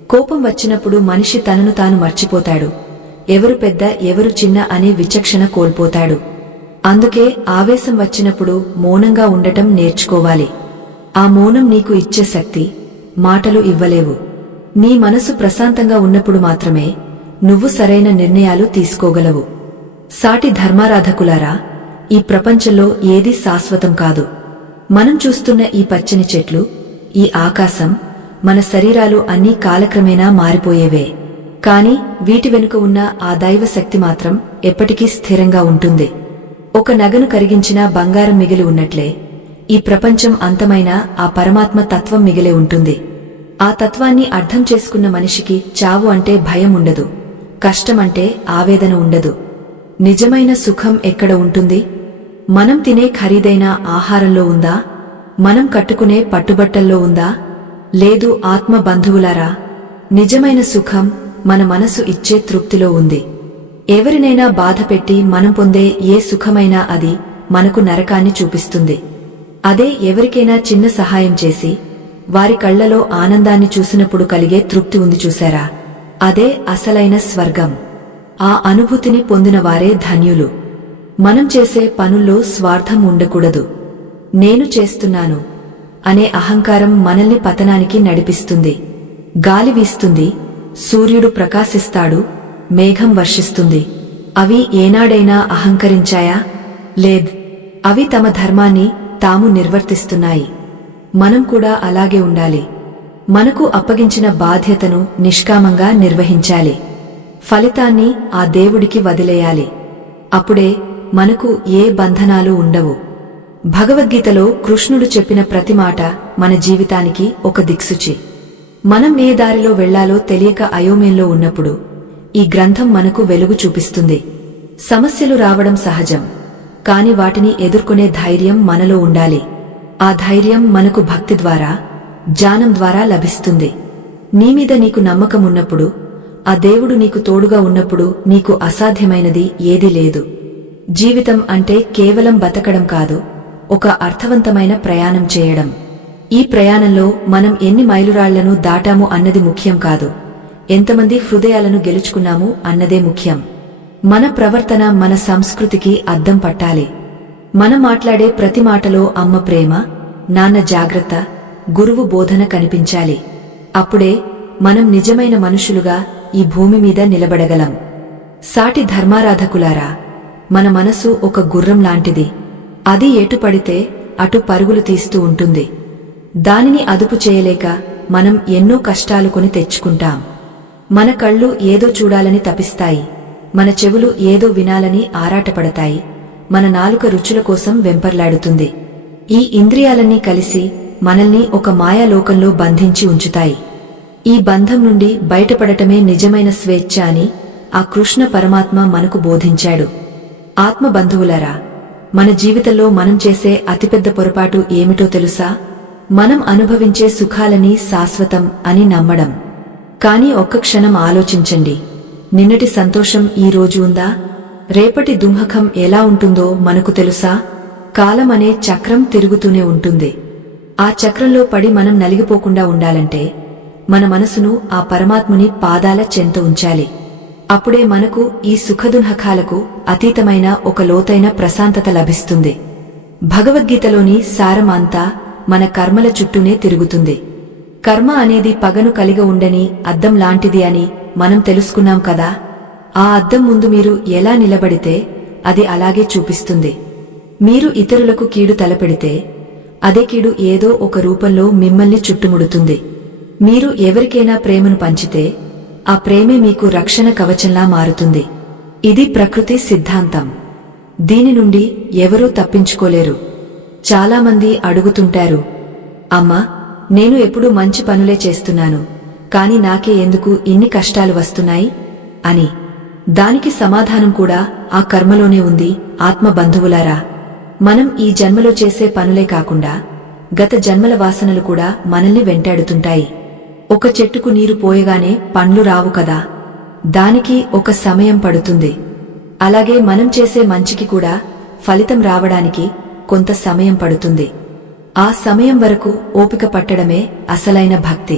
కోపం వచ్చినప్పుడు మనిషి తనను తాను మర్చిపోతాడు. ఎవరు పెద్ద ఎవరు చిన్న అనే విచక్షణ కోల్పోతాడు. అందుకే ఆవేశం వచ్చినప్పుడు మౌనంగా ఉండటం నేర్చుకోవాలి. ఆ మౌనం నీకు ఇచ్చే శక్తి మాటలు ఇవ్వలేవు. నీ మనసు ప్రశాంతంగా ఉన్నప్పుడు మాత్రమే నువ్వు సరైన నిర్ణయాలు తీసుకోగలవు. సాటి ధర్మారాధకులారా, ఈ ప్రపంచంలో ఏదీ శాశ్వతం కాదు. మనం చూస్తున్న ఈ పచ్చని చెట్లు, ఈ ఆకాశం, మన శరీరాలు అన్నీ కాలక్రమేణా మారిపోయేవే. కాని వీటి వెనుక ఉన్న ఆ దైవ శక్తి మాత్రం ఎప్పటికీ స్థిరంగా ఉంటుంది. ఒక నగను కరిగించినా బంగారం మిగిలి ఉన్నట్లే ఈ ప్రపంచం అంతమైన ఆ పరమాత్మ తత్వం మిగిలే ఉంటుంది. ఆ తత్వాన్ని అర్థం చేసుకున్న మనిషికి చావు అంటే భయం ఉండదు, కష్టమంటే ఆవేదన ఉండదు. నిజమైన సుఖం ఎక్కడ ఉంటుంది? మనం తినే ఖరీదైన ఆహారంలో ఉందా? మనం కట్టుకునే పట్టుబట్టల్లో ఉందా? లేదు ఆత్మ బంధువులారా, నిజమైన సుఖం మన మనసు ఇచ్చే తృప్తిలో ఉంది. ఎవరినైనా బాధపెట్టి మనం పొందే ఏ సుఖమైనా అది మనకు నరకాన్ని చూపిస్తుంది. అదే ఎవరికైనా చిన్న సహాయం చేసి వారి కళ్లలో ఆనందాన్ని చూసినప్పుడు కలిగే తృప్తి ఉంది చూశారా, అదే అసలైన స్వర్గం. ఆ అనుభూతిని పొందిన వారే ధన్యులు. మనం చేసే పనుల్లో స్వార్థం ఉండకూడదు. నేను చేస్తున్నాను అనే అహంకారం మనల్ని పతనానికి నడిపిస్తుంది. గాలి వీస్తుంది, సూర్యుడు ప్రకాశిస్తాడు, మేఘం వర్షిస్తుంది. అవి ఏనాడైనా అహంకరించాయా? లేదు. అవి తమ ధర్మాన్ని తాము నిర్వర్తిస్తున్నాయి. మనం కూడా అలాగే ఉండాలి. మనకు అప్పగించిన బాధ్యతను నిష్కామంగా నిర్వహించాలి. ఫలితాన్ని ఆ దేవుడికి వదిలేయాలి. అప్పుడే మనకు ఏ బంధనాలు ఉండవు. భగవద్గీతలో కృష్ణుడు చెప్పిన ప్రతి మాట మన జీవితానికి ఒక దిక్సూచి. మనం ఏ దారిలో వెళ్లాలో తెలియక అయోమయంలో ఉన్నప్పుడు ఈ గ్రంథం మనకు వెలుగు చూపిస్తుంది. సమస్యలు రావడం సహజం, కాని వాటిని ఎదుర్కొనే ధైర్యం మనలో ఉండాలి. ఆ ధైర్యం మనకు భక్తి ద్వారా, జ్ఞానం ద్వారా లభిస్తుంది. నీమీద నీకు నమ్మకం ఉన్నప్పుడు, ఆ దేవుడు నీకు తోడుగా ఉన్నప్పుడు నీకు అసాధ్యమైనది ఏదీ లేదు. జీవితం అంటే కేవలం బతకడం కాదు, ఒక అర్థవంతమైన ప్రయాణం చేయడం. ఈ ప్రయాణంలో మనం ఎన్ని మైలురాళ్లను దాటాము అన్నది ముఖ్యం కాదు, ఎంతమంది హృదయాలను గెలుచుకున్నాము అన్నదే ముఖ్యం. మన ప్రవర్తన మన సంస్కృతికి అద్దం పట్టాలి. మనం మాట్లాడే ప్రతి మాటలో అమ్మ ప్రేమ, నాన్న జాగ్రత్త, గురువు బోధన కనిపించాలి. అప్పుడే మనం నిజమైన మనుషులుగా ఈ భూమి మీద నిలబడగలం. సాటి ధర్మారాధకులారా, మన మనసు ఒక గుర్రం లాంటిది. అది ఎటు పడితే అటు పరుగులు తీస్తూ ఉంటుంది. దానిని అదుపు చేయలేక మనం ఎన్నో కష్టాలు కొని తెచ్చుకుంటాం. మన కళ్ళు ఏదో చూడాలని తపిస్తాయి, మన చెవులు ఏదో వినాలని ఆరాటపడతాయి, మన నాలుక రుచుల కోసం వెంపర్లాడుతుంది. ఈ ఇంద్రియాలన్నీ కలిసి మనల్ని ఒక మాయాలోకంలో బంధించి ఉంచుతాయి. ఈ బంధం నుండి బయటపడటమే నిజమైన స్వేచ్ఛ అని ఆ కృష్ణ పరమాత్మ మనకు బోధించాడు. ఆత్మ బంధువులారా, మన జీవితంలో మనం చేసే అతిపెద్ద పొరపాటు ఏమిటో తెలుసా? మనం అనుభవించే సుఖాలని శాశ్వతం అని నమ్మడం. కాని ఒక్క క్షణం ఆలోచించండి, నిన్నటి సంతోషం ఈ రోజు ఉందా? రేపటి దుంహకం ఎలా ఉంటుందో మనకు తెలుసా? కాలం అనే చక్రం తిరుగుతూనే ఉంటుంది. ఆ చక్రంలో పడి మనం నలిగిపోకుండా ఉండాలంటే మన మనసును ఆ పరమాత్ముని పాదాల చెంత ఉంచాలి. అప్పుడే మనకు ఈ సుఖదుంహకాలకు అతీతమైన ఒక లోతైన ప్రశాంతత లభిస్తుంది. భగవద్గీతలోని సారం అంతా మన కర్మల చుట్టూనే తిరుగుతుంది. కర్మ అనేది పగను కలిగి ఉండని అద్దం లాంటిది అని మనం తెలుసుకున్నాం కదా. ఆ అద్దం ముందు మీరు ఎలా నిలబడితే అది అలాగే చూపిస్తుంది. మీరు ఇతరులకు కీడు తలపెడితే అదే కీడు ఏదో ఒక రూపంలో మిమ్మల్ని చుట్టుముడుతుంది. మీరు ఎవరికైనా ప్రేమను పంచితే ఆ ప్రేమే మీకు రక్షణ కవచంలా మారుతుంది. ఇది ప్రకృతి సిద్ధాంతం. దీని నుండి ఎవరూ తప్పించుకోలేరు. చాలామంది అడుగుతుంటారు, అమ్మా, నేను ఎప్పుడూ మంచి పనులే చేస్తున్నాను, కాని నాకే ఎందుకు ఇన్ని కష్టాలు వస్తున్నాయి అని. దానికి సమాధానం కూడా ఆ కర్మలోనే ఉంది. ఆత్మ బంధువులారా, మనం ఈ జన్మలో చేసే పనులే కాకుండా గత జన్మల వాసనలు కూడా మనల్ని వెంటాడుతుంటాయి. ఒక చెట్టుకు నీరు పోయగానే పండ్లు రావు కదా, దానికి ఒక సమయం పడుతుంది. అలాగే మనం చేసే మంచికి కూడా ఫలితం రావడానికి కొంత సమయం పడుతుంది. ఆ సమయం వరకు ఓపిక పట్టడమే అసలైన భక్తి.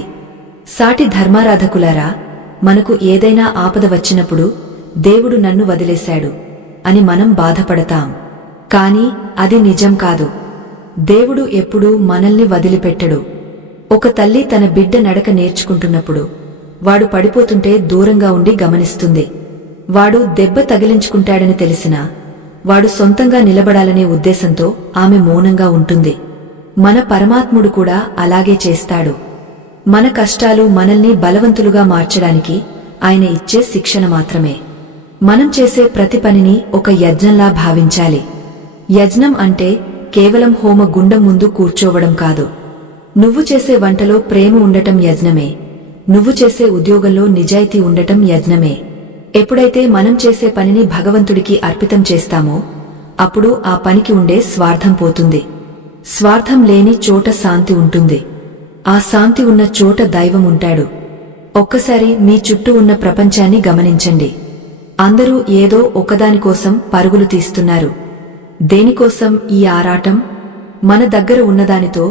సాటి ధర్మారాధకులారా, మనకు ఏదైనా ఆపద వచ్చినప్పుడు దేవుడు నన్ను వదిలేశాడు అని మనం బాధపడతాం. కాని అది నిజం కాదు. దేవుడు ఎప్పుడూ మనల్ని వదిలిపెట్టడు. ఒక తల్లి తన బిడ్డ నడక నేర్చుకుంటున్నప్పుడు వాడు పడిపోతుంటే దూరంగా ఉండి గమనిస్తుంది. వాడు దెబ్బ తగిలించుకుంటాడని తెలిసినా వాడు సొంతంగా నిలబడాలనే ఉద్దేశంతో ఆమె మౌనంగా ఉంటుంది. మన పరమాత్ముడు కూడా అలాగే చేస్తాడు. మన కష్టాలు మనల్ని బలవంతులుగా మార్చడానికి ఆయన ఇచ్చే శిక్షణ మాత్రమే. మనం చేసే ప్రతి పనిని ఒక యజ్ఞంలా భావించాలి. యజ్ఞం అంటే కేవలం హోమ గుండం ముందు కూర్చోవడం కాదు. నువ్వు చేసే వంటలో ప్రేమ ఉండటం యజ్ఞమే. నువ్వు చేసే ఉద్యోగంలో నిజాయితీ ఉండటం యజ్ఞమే. ఎప్పుడైతే మనం చేసే పనిని భగవంతుడికి అర్పితం చేస్తామో అప్పుడు ఆ పనికి ఉండే స్వార్థం పోతుంది. స్వార్థం లేని చోట శాంతి ఉంటుంది. ఆ శాంతి ఉన్న చోట దైవం ఉంటాడు. ఒక్కసారి మీ చుట్టూ ఉన్న ప్రపంచాన్ని గమనించండి. అందరూ ఏదో ఒకదానికోసం పరుగులు తీస్తున్నారు. దేనికోసం ఈ ఆరాటం? మన దగ్గర ఉన్నదానితో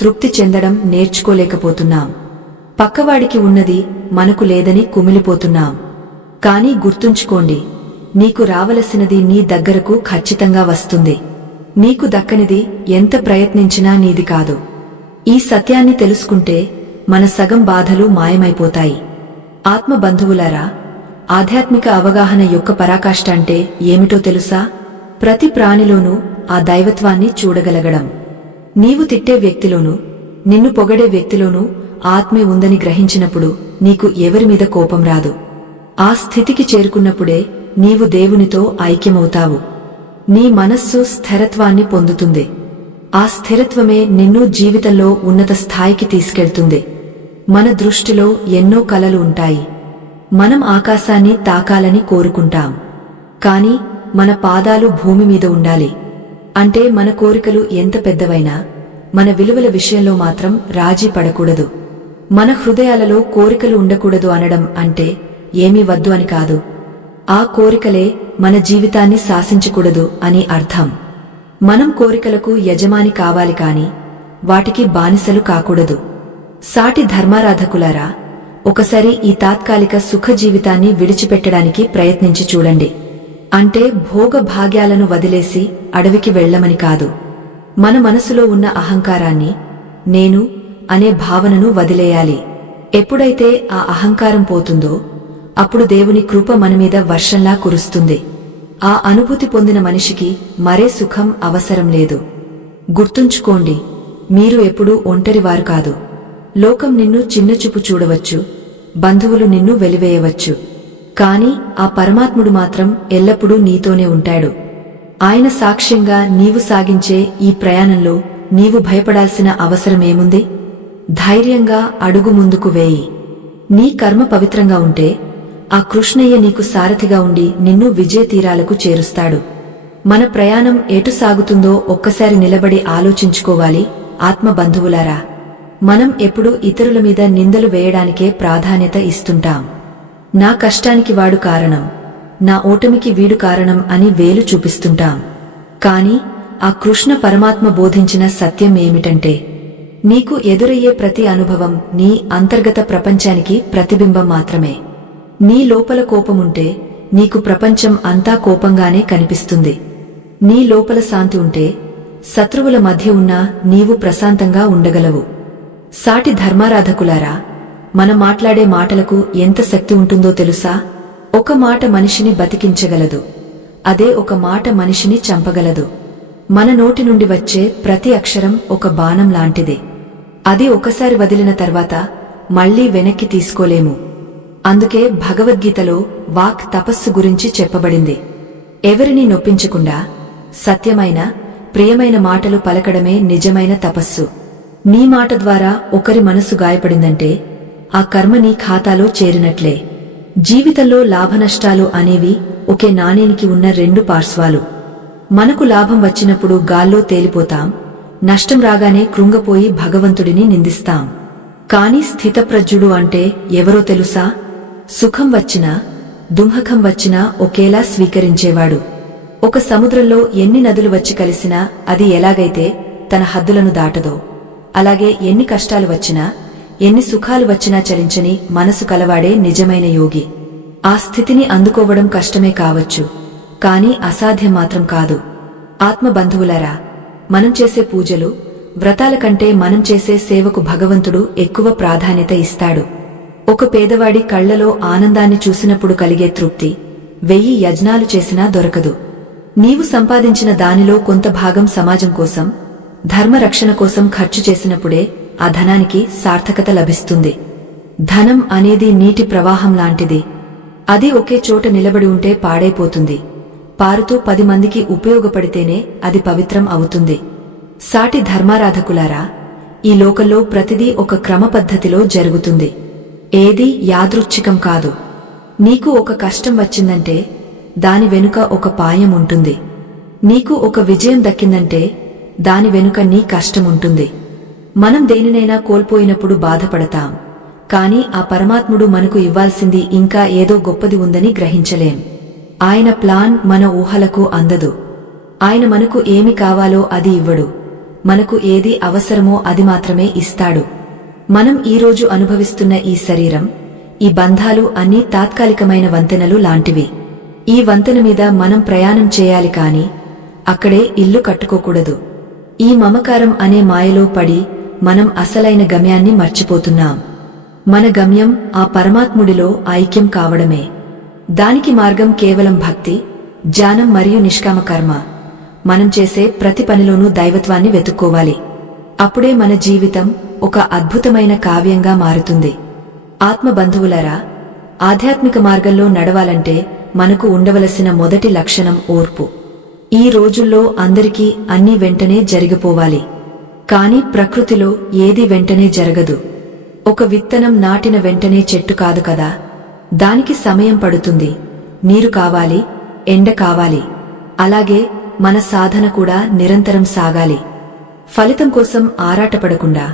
తృప్తి చెందడం నేర్చుకోలేకపోతున్నాం. పక్కవాడికి ఉన్నది మనకు లేదని కుమిలిపోతున్నాం. కానీ గుర్తుంచుకోండి, నీకు రావలసినది నీ దగ్గరకు ఖచ్చితంగా వస్తుంది. నీకు దక్కనిది ఎంత ప్రయత్నించినా నీది కాదు. ఈ సత్యాన్ని తెలుసుకుంటే మన సగం బాధలు మాయమైపోతాయి. ఆత్మ బంధువులారా, ఆధ్యాత్మిక అవగాహన యొక్క పరాకాష్ఠ అంటే ఏమిటో తెలుసా? ప్రతి ప్రాణిలోనూ ఆ దైవత్వాన్ని చూడగలగడం. నీవు తిట్టే వ్యక్తిలోనూ, నిన్ను పొగడే వ్యక్తిలోనూ ఆత్మే ఉందని గ్రహించినప్పుడు నీకు ఎవరిమీద కోపం రాదు. ఆ స్థితికి చేరుకున్నప్పుడే నీవు దేవునితో ఐక్యమవుతావు. నీ మనస్సు స్థిరత్వాన్ని పొందుతుంది. ఆ స్థిరత్వమే నిన్ను జీవితంలో ఉన్నత స్థాయికి తీసుకెళ్తుంది. మన దృష్టిలో ఎన్నో కలలు ఉంటాయి. మనం ఆకాశాన్ని తాకాలని కోరుకుంటాం. కాని మన పాదాలు భూమి మీద ఉండాలి. అంటే మన కోరికలు ఎంత పెద్దవైనా మన విలువల విషయంలో మాత్రం రాజీ పడకూడదు. మన హృదయాలలో కోరికలు ఉండకూడదు అనడం అంటే ఏమీ వద్దు అని కాదు. ఆ కోరికలే మన జీవితాన్ని శాసించకూడదు అని అర్థం. మనం కోరికలకు యజమాని కావాలి కాని వాటికి బానిసలు కాకూడదు. సాటి ధర్మారాధకులారా, ఒకసారి ఈ తాత్కాలిక సుఖ జీవితాన్ని విడిచిపెట్టడానికి ప్రయత్నించి చూడండి. అంటే భోగ భాగ్యాలను వదిలేసి అడవికి వెళ్లమని కాదు. మన మనసులో ఉన్న అహంకారాన్ని, నేను అనే భావనను వదిలేయాలి. ఎప్పుడైతే ఆ అహంకారం పోతుందో అప్పుడు దేవుని కృప మనమీద వర్షంలా కురుస్తుంది. ఆ అనుభూతి పొందిన మనిషికి మరే సుఖం అవసరం లేదు. గుర్తుంచుకోండి, మీరు ఎప్పుడూ ఒంటరివారు కాదు. లోకం నిన్ను చిన్నచూపు చూడవచ్చు, బంధువులు నిన్ను వెలివేయవచ్చు. కాని ఆ పరమాత్ముడు మాత్రం ఎల్లప్పుడూ నీతోనే ఉంటాడు. ఆయన సాక్ష్యంగా నీవు సాగించే ఈ ప్రయాణంలో నీవు భయపడాల్సిన అవసరమేముంది? ధైర్యంగా అడుగు ముందుకు వేయి. నీ కర్మ పవిత్రంగా ఉంటే ఆ కృష్ణయ్య నీకు సారథిగా ఉండి నిన్ను విజయతీరాలకు చేరుస్తాడు. మన ప్రయాణం ఎటు సాగుతుందో ఒక్కసారి నిలబడి ఆలోచించుకోవాలి. ఆత్మ బంధువులారా, మనం ఎప్పుడూ ఇతరుల మీద నిందలు వేయడానికే ప్రాధాన్యత ఇస్తుంటాం. నా కష్టానికి వాడు కారణం, నా ఓటమికి వీడు కారణం అని వేలు చూపిస్తుంటాం. కాని ఆ కృష్ణ పరమాత్మ బోధించిన సత్యం ఏమిటంటే, నీకు ఎదురయ్యే ప్రతి అనుభవం నీ అంతర్గత ప్రపంచానికి ప్రతిబింబం మాత్రమే. నీ లోపల కోపముంటే నీకు ప్రపంచం అంతా కోపంగానే కనిపిస్తుంది. నీ లోపల శాంతి ఉంటే శత్రువుల మధ్య ఉన్నా నీవు ప్రశాంతంగా ఉండగలవు. సాటి ధర్మారాధకులారా, మనం మాట్లాడే మాటలకు ఎంత శక్తి ఉంటుందో తెలుసా? ఒక మాట మనిషిని బతికించగలదు, అదే ఒక మాట మనిషిని చంపగలదు. మన నోటి నుండి వచ్చే ప్రతి అక్షరం ఒక బాణం లాంటిది. అది ఒకసారి వదిలిన తర్వాత మళ్లీ వెనక్కి తీసుకోలేము. అందుకే భగవద్గీతలో వాక్ తపస్సు గురించి చెప్పబడింది. ఎవరినీ నొప్పించకుండా సత్యమైన, ప్రియమైన మాటలు పలకడమే నిజమైన తపస్సు. నీ మాట ద్వారా ఒకరి మనసు గాయపడిందంటే ఆ కర్మ నీ ఖాతాలో చేరినట్లే. జీవితంలో లాభనష్టాలు అనేవి ఒకే నాణేనికి ఉన్న రెండు పార్శ్వాలు. మనకు లాభం వచ్చినప్పుడు గాల్లో తేలిపోతాం, నష్టం రాగానే కృంగపోయి భగవంతుడిని నిందిస్తాం. కాని స్థితప్రజ్ఞుడు అంటే ఎవరో తెలుసా? సుఖం వచ్చినా దుఃఖం వచ్చినా ఒకేలా స్వీకరించేవాడు. ఒక సముద్రంలో ఎన్ని నదులు వచ్చి కలిసినా అది ఎలాగైతే తన హద్దులను దాటదో, అలాగే ఎన్ని కష్టాలు వచ్చినా, ఎన్ని సుఖాలు వచ్చినా చలించని మనసు కలవాడే నిజమైన యోగి. ఆ స్థితిని అందుకోవడం కష్టమే కావచ్చు, కాని అసాధ్యం మాత్రం కాదు. ఆత్మ బంధువులారా, మనం చేసే పూజలు, వ్రతాల కంటే మనం చేసే సేవకు భగవంతుడు ఎక్కువ ప్రాధాన్యత ఇస్తాడు. ఒక పేదవాడి కళ్లలో ఆనందాన్ని చూసినప్పుడు కలిగే తృప్తి 1000 యజ్ఞాలు చేసినా దొరకదు. నీవు సంపాదించిన దానిలో కొంత భాగం సమాజం కోసం, ధర్మరక్షణ కోసం ఖర్చు చేసినప్పుడే ఆ ధనానికి సార్థకత లభిస్తుంది. ధనం అనేది నీటి ప్రవాహం లాంటిది. అది ఒకే చోట నిలబడి ఉంటే పాడైపోతుంది. పారుతూ 10 మందికి ఉపయోగపడితేనే అది పవిత్రం అవుతుంది. సాటి ధర్మారాధకులారా, ఈ లోకంలో ప్రతిదీ ఒక క్రమపద్ధతిలో జరుగుతుంది. ఏదీ యాదృచ్ఛికం కాదు. నీకు ఒక కష్టం వచ్చిందంటే దాని వెనుక ఒక పాయం ఉంటుంది. నీకు ఒక విజయం దక్కిందంటే దాని వెనుక నీ కష్టముంటుంది. మనం దేనినైనా కోల్పోయినప్పుడు బాధపడతాం, కాని ఆ పరమాత్ముడు మనకు ఇవ్వాల్సింది ఇంకా ఏదో గొప్పది ఉందని గ్రహించలేం. ఆయన ప్లాన్ మన ఊహలకు అందదు. ఆయన మనకు ఏమి కావాలో అది ఇవ్వడు, మనకు ఏది అవసరమో అది మాత్రమే ఇస్తాడు. మనం ఈరోజు అనుభవిస్తున్న ఈ శరీరం, ఈ బంధాలు అన్నీ తాత్కాలికమైన వంతెనలు లాంటివి. ఈ వంతెన మీద మనం ప్రయాణం చేయాలి కాని అక్కడే ఇల్లు కట్టుకోకూడదు. ఈ మమకారం అనే మాయలో పడి మనం అసలైన గమ్యాన్ని మర్చిపోతున్నాం. మన గమ్యం ఆ పరమాత్ముడిలో ఐక్యం కావడమే. దానికి మార్గం కేవలం భక్తి, ధ్యానం మరియు నిష్కామ కర్మ. మనం చేసే ప్రతి పనిలోనూ దైవత్వాన్ని వెతుక్కోవాలి. అప్పుడే మన జీవితం ఒక అద్భుతమైన కావ్యంగా మారుతుంది. ఆత్మబంధువులారా, ఆధ్యాత్మిక మార్గంలో నడవాలంటే మనకు ఉండవలసిన మొదటి లక్షణం ఓర్పు. ఈ రోజుల్లో అందరికీ అన్నీ వెంటనే జరిగిపోవాలి. కాని ప్రకృతిలో ఏది వెంటనే జరగదు. ఒక విత్తనం నాటిన వెంటనే చెట్టు కాదు కదా, దానికి సమయం పడుతుంది. నీరు కావాలి, ఎండ కావాలి. అలాగే మన సాధన కూడా నిరంతరం సాగాలి. ఫలితం కోసం ఆరాటపడకుండా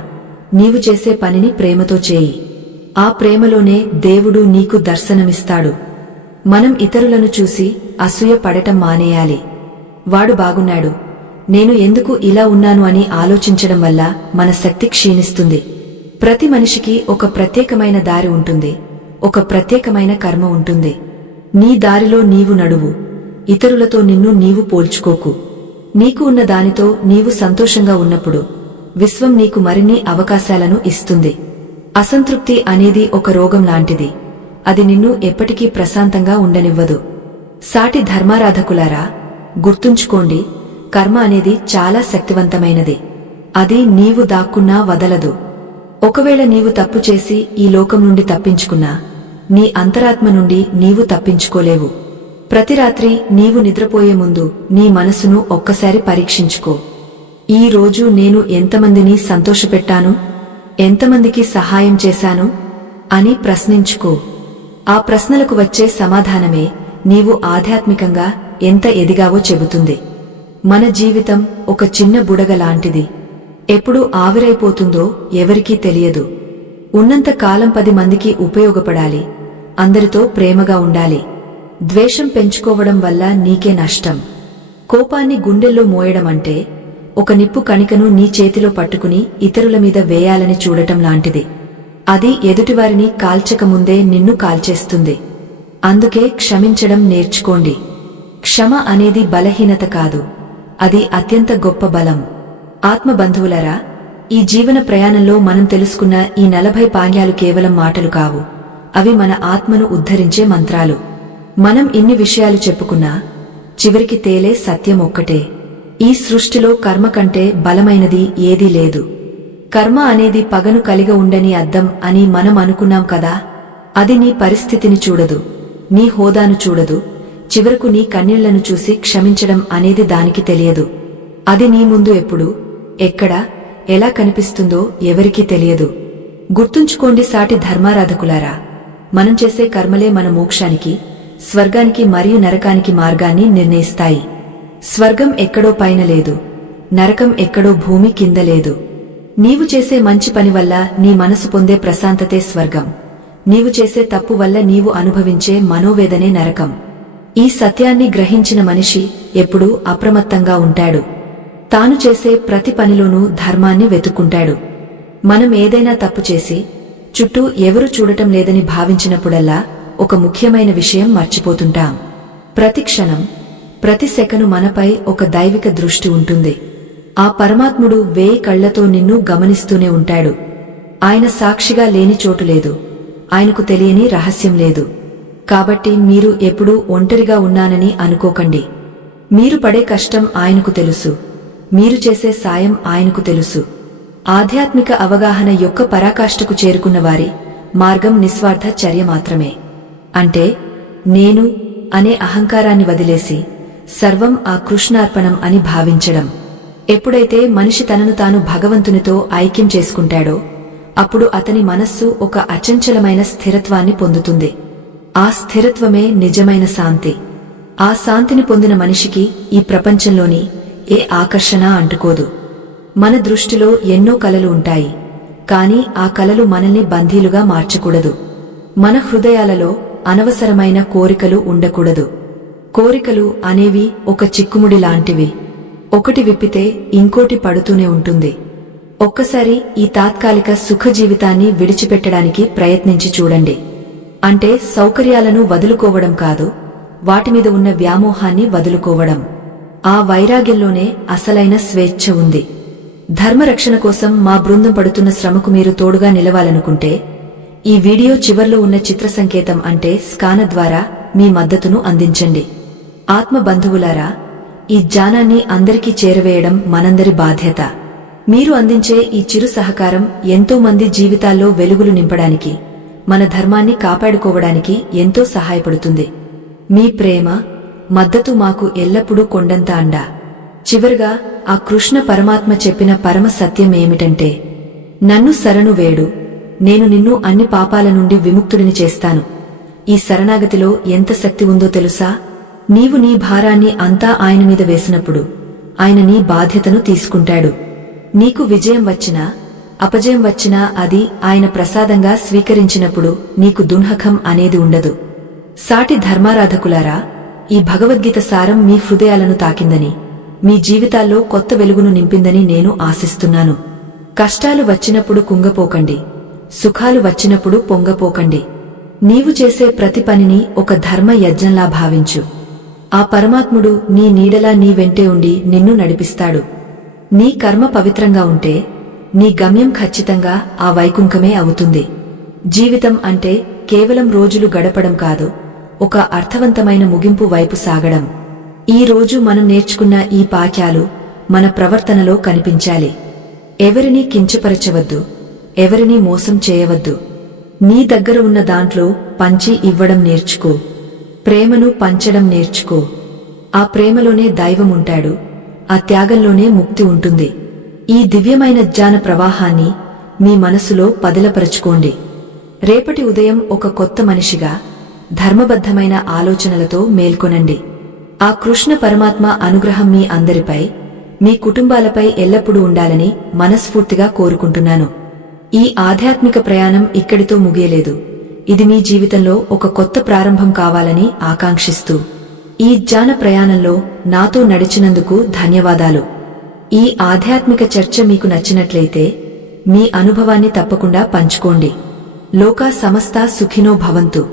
నీవు చేసే పనిని ప్రేమతో చేయి. ఆ ప్రేమలోనే దేవుడు నీకు దర్శనమిస్తాడు. మనం ఇతరులను చూసి అసూయ పడటం మానేయాలి. వాడు బాగున్నాడు, నేను ఎందుకు ఇలా ఉన్నాను అని ఆలోచించడం వల్ల మన శక్తి క్షీణిస్తుంది. ప్రతి మనిషికి ఒక ప్రత్యేకమైన దారి ఉంటుంది, ఒక ప్రత్యేకమైన కర్మ ఉంటుంది. నీ దారిలో నీవు నడువు, ఇతరులతో నిన్ను నీవు పోల్చుకోకు. నీకు ఉన్న దానితో నీవు సంతోషంగా ఉన్నప్పుడు విశ్వం నీకు మరిన్ని అవకాశాలను ఇస్తుంది. అసంతృప్తి అనేది ఒక రోగం లాంటిది, అది నిన్ను ఎప్పటికీ ప్రశాంతంగా ఉండనివ్వదు. సాటి ధర్మారాధకులారా, గుర్తుంచుకోండి, కర్మ అనేది చాలా శక్తివంతమైనది. అది నీవు దాక్కున్నా వదలదు. ఒకవేళ నీవు తప్పు చేసి ఈ లోకం నుండి తప్పించుకున్నా, నీ అంతరాత్మ నుండి నీవు తప్పించుకోలేవు. ప్రతి రాత్రి నీవు నిద్రపోయే ముందు నీ మనసును ఒక్కసారి పరీక్షించుకో. ఈ రోజు నేను ఎంతమందిని సంతోషపెట్టాను, ఎంతమందికి సహాయం చేశాను అని ప్రశ్నించుకో. ఆ ప్రశ్నలకు వచ్చే సమాధానమే నీవు ఆధ్యాత్మికంగా ఎంత ఎదిగావో చెబుతుంది. మన జీవితం ఒక చిన్న బుడగ లాంటిది. ఎప్పుడు ఆవిరైపోతుందో ఎవరికీ తెలియదు. ఉన్నంత కాలం 10 మందికి ఉపయోగపడాలి, అందరితో ప్రేమగా ఉండాలి. ద్వేషం పెంచుకోవడం వల్ల నీకే నష్టం. కోపాన్ని గుండెల్లో మోయడమంటే ఒక నిప్పు కణికను నీ చేతిలో పట్టుకుని ఇతరుల మీద వేయాలని చూడటం లాంటిది. అది ఎదుటివారిని కాల్చకముందే నిన్ను కాల్చేస్తుంది. అందుకే క్షమించడం నేర్చుకోండి. క్షమ అనేది బలహీనత కాదు, అది అత్యంత గొప్ప బలం. ఆత్మబంధువులారా, ఈ జీవన ప్రయాణంలో మనం తెలుసుకున్న ఈ 40 పాఠాలు కేవలం మాటలు కావు, అవి మన ఆత్మను ఉద్ధరించే మంత్రాలు. మనం ఇన్ని విషయాలు చెప్పుకున్నా చివరికి తేలే సత్యం ఒక్కటే: ఈ సృష్టిలో కర్మ కంటే బలమైనది ఏదీ లేదు. కర్మ అనేది పగను కలిగి ఉండని అద్దం అని మనం అనుకున్నాం కదా. అది నీ పరిస్థితిని చూడదు, నీ హోదాను చూడదు, చివరకు నీ కన్నీళ్లను చూసి క్షమించడం అనేది దానికి తెలియదు. అది నీ ముందు ఎప్పుడు, ఎక్కడ, ఎలా కనిపిస్తుందో ఎవరికీ తెలియదు. గుర్తుంచుకోండి సాటి ధర్మారాధకులారా, మనం చేసే కర్మలే మన మోక్షానికి, స్వర్గానికి మరియు నరకానికి మార్గాన్ని నిర్ణయిస్తాయి. స్వర్గం ఎక్కడో పైన లేదు, నరకం ఎక్కడో భూమి కింద లేదు. నీవు చేసే మంచి పని వల్ల నీ మనసు పొందే ప్రశాంతతే స్వర్గం, నీవు చేసే తప్పు వల్ల నీవు అనుభవించే మనోవేదనే నరకం. ఈ సత్యాన్ని గ్రహించిన మనిషి ఎప్పుడూ అప్రమత్తంగా ఉంటాడు. తాను చేసే ప్రతి పనిలోనూ ధర్మాన్ని వెతుక్కుంటాడు. మనం ఏదైనా తప్పు చేసి చుట్టూ ఎవరు చూడటం లేదని భావించినప్పుడల్లా ఒక ముఖ్యమైన విషయం మర్చిపోతుంటాం. ప్రతి క్షణం, ప్రతి సెకను మనపై ఒక దైవిక దృష్టి ఉంటుంది. ఆ పరమాత్ముడు 1000 కళ్లతో నిన్ను గమనిస్తూనే ఉంటాడు. ఆయన సాక్షిగా లేని చోటు లేదు, ఆయనకు తెలియని రహస్యం లేదు. కాబట్టి మీరు ఎప్పుడూ ఒంటరిగా ఉన్నానని అనుకోకండి. మీరు పడే కష్టం ఆయనకు తెలుసు, మీరు చేసే సాయం ఆయనకు తెలుసు. ఆధ్యాత్మిక అవగాహన యొక్క పరాకాష్ఠకు చేరుకున్న వారి మార్గం నిస్వార్థ చర్య మాత్రమే. అంటే నేను అనే అహంకారాన్ని వదిలేసి సర్వం ఆ కృష్ణార్పణం అని భావించడం. ఎప్పుడైతే మనిషి తనను తాను భగవంతునితో ఐక్యం చేసుకుంటాడో అప్పుడు అతని మనస్సు ఒక అచంచలమైన స్థిరత్వాన్ని పొందుతుంది. ఆ స్థిరత్వమే నిజమైన శాంతి. ఆ శాంతిని పొందిన మనిషికి ఈ ప్రపంచంలోని ఏ ఆకర్షణ అంటుకోదు. మన దృష్టిలో ఎన్నో కలలు ఉంటాయి, కాని ఆ కలలు మనల్ని బందీలుగా మార్చకూడదు. మన హృదయాలలో అనవసరమైన కోరికలు ఉండకూడదు. కోరికలు అనేవి ఒక చిక్కుముడి లాంటివి. ఒకటి విప్పితే ఇంకోటి పడుతూనే ఉంటుంది. ఒక్కసారి ఈ తాత్కాలిక సుఖ జీవితాన్ని విడిచిపెట్టడానికి ప్రయత్నించి చూడండి. అంటే సౌకర్యాలను వదులుకోవడం కాదు, వాటిమీద ఉన్న వ్యామోహాన్ని వదులుకోవడం. ఆ వైరాగ్యంలోనే అసలైన స్వేచ్ఛ ఉంది. ధర్మరక్షణ కోసం మా బృందం పడుతున్న శ్రమకు మీరు తోడుగా నిలవాలనుకుంటే ఈ వీడియో చివర్లో ఉన్న చిత్ర సంకేతం అంటే స్కానర్ ద్వారా మీ మద్దతును అందించండి. ఆత్మ బంధువులారా, ఈ జ్ఞానాన్ని అందరికీ చేరవేయడం మనందరి బాధ్యత. మీరు అందించే ఈ చిరు సహకారం ఎంతో మంది జీవితాల్లో వెలుగులు నింపడానికి, మన ధర్మాన్ని కాపాడుకోవడానికి ఎంతో సహాయపడుతుంది. మీ ప్రేమ, మద్దతు మాకు ఎల్లప్పుడూ కొండంత అండ. చివరగా ఆ కృష్ణ పరమాత్మ చెప్పిన పరమ సత్యం ఏమిటంటే, నన్ను శరణు వేడు, నేను నిన్ను అన్ని పాపాల నుండి విముక్తుడిని చేస్తాను. ఈ శరణాగతిలో ఎంత శక్తి ఉందో తెలుసా? నీవు నీ భారాన్ని అంతా ఆయన మీద వేసినప్పుడు ఆయన నీ బాధ్యతను తీసుకుంటాడు. నీకు విజయం వచ్చినా అపజయం వచ్చినా అది ఆయన ప్రసాదంగా స్వీకరించినప్పుడు నీకు దున్హకం అనేది ఉండదు. సాటి ధర్మారాధకులారా, ఈ భగవద్గీత సారం మీ హృదయాలను తాకిందని, మీ జీవితాల్లో కొత్త వెలుగును నింపిందని నేను ఆశిస్తున్నాను. కష్టాలు వచ్చినప్పుడు కుంగపోకండి, సుఖాలు వచ్చినప్పుడు పొంగపోకండి. నీవు చేసే ప్రతి పనిని ఒక ధర్మ యజ్ఞంలా భావించు. ఆ పరమాత్ముడు నీ నీడలా నీ వెంటే ఉండి నిన్ను నడిపిస్తాడు. నీ కర్మ పవిత్రంగా ఉంటే నీ గమ్యం ఖచ్చితంగా ఆ వైకుంఠమే అవుతుంది. జీవితం అంటే కేవలం రోజులు గడపడం కాదు, ఒక అర్థవంతమైన ముగింపు వైపు సాగడం. ఈ రోజు మనం నేర్చుకున్న ఈ పాఠాలు మన ప్రవర్తనలో కనిపించాలి. ఎవరినీ కించపరచవద్దు, ఎవరినీ మోసం చేయవద్దు. నీ దగ్గర ఉన్న దాంట్లో పంచి ఇవ్వడం నేర్చుకో. ప్రేమను పంచడం నేర్చుకో. ఆ ప్రేమలోనే దైవం ఉంటాడు, ఆ త్యాగంలోనే ముక్తి ఉంటుంది. ఈ దివ్యమైన జ్ఞాన ప్రవాహాన్ని మీ మనసులో పదిలపరచుకోండి. రేపటి ఉదయం ఒక కొత్త మనిషిగా, ధర్మబద్ధమైన ఆలోచనలతో మేల్కొనండి. ఆ కృష్ణ పరమాత్మ అనుగ్రహం మీ అందరిపై, మీ కుటుంబాలపై ఎల్లప్పుడూ ఉండాలని మనస్ఫూర్తిగా కోరుకుంటున్నాను. ఈ ఆధ్యాత్మిక ప్రయాణం ఇక్కడితో ముగియలేదు. ఇది మీ జీవితంలో ఒక కొత్త ప్రారంభం కావాలని ఆకాంక్షిస్తూ, ఈ జ్ఞాన ప్రయాణంలో నాతో నడిచినందుకు ధన్యవాదాలు. ఈ ఆధ్యాత్మిక చర్చ మీకు నచ్చినట్లయితే మీ అనుభవాన్ని తప్పకుండా పంచుకోండి. లోకా సమస్తా సుఖినో భవంతు.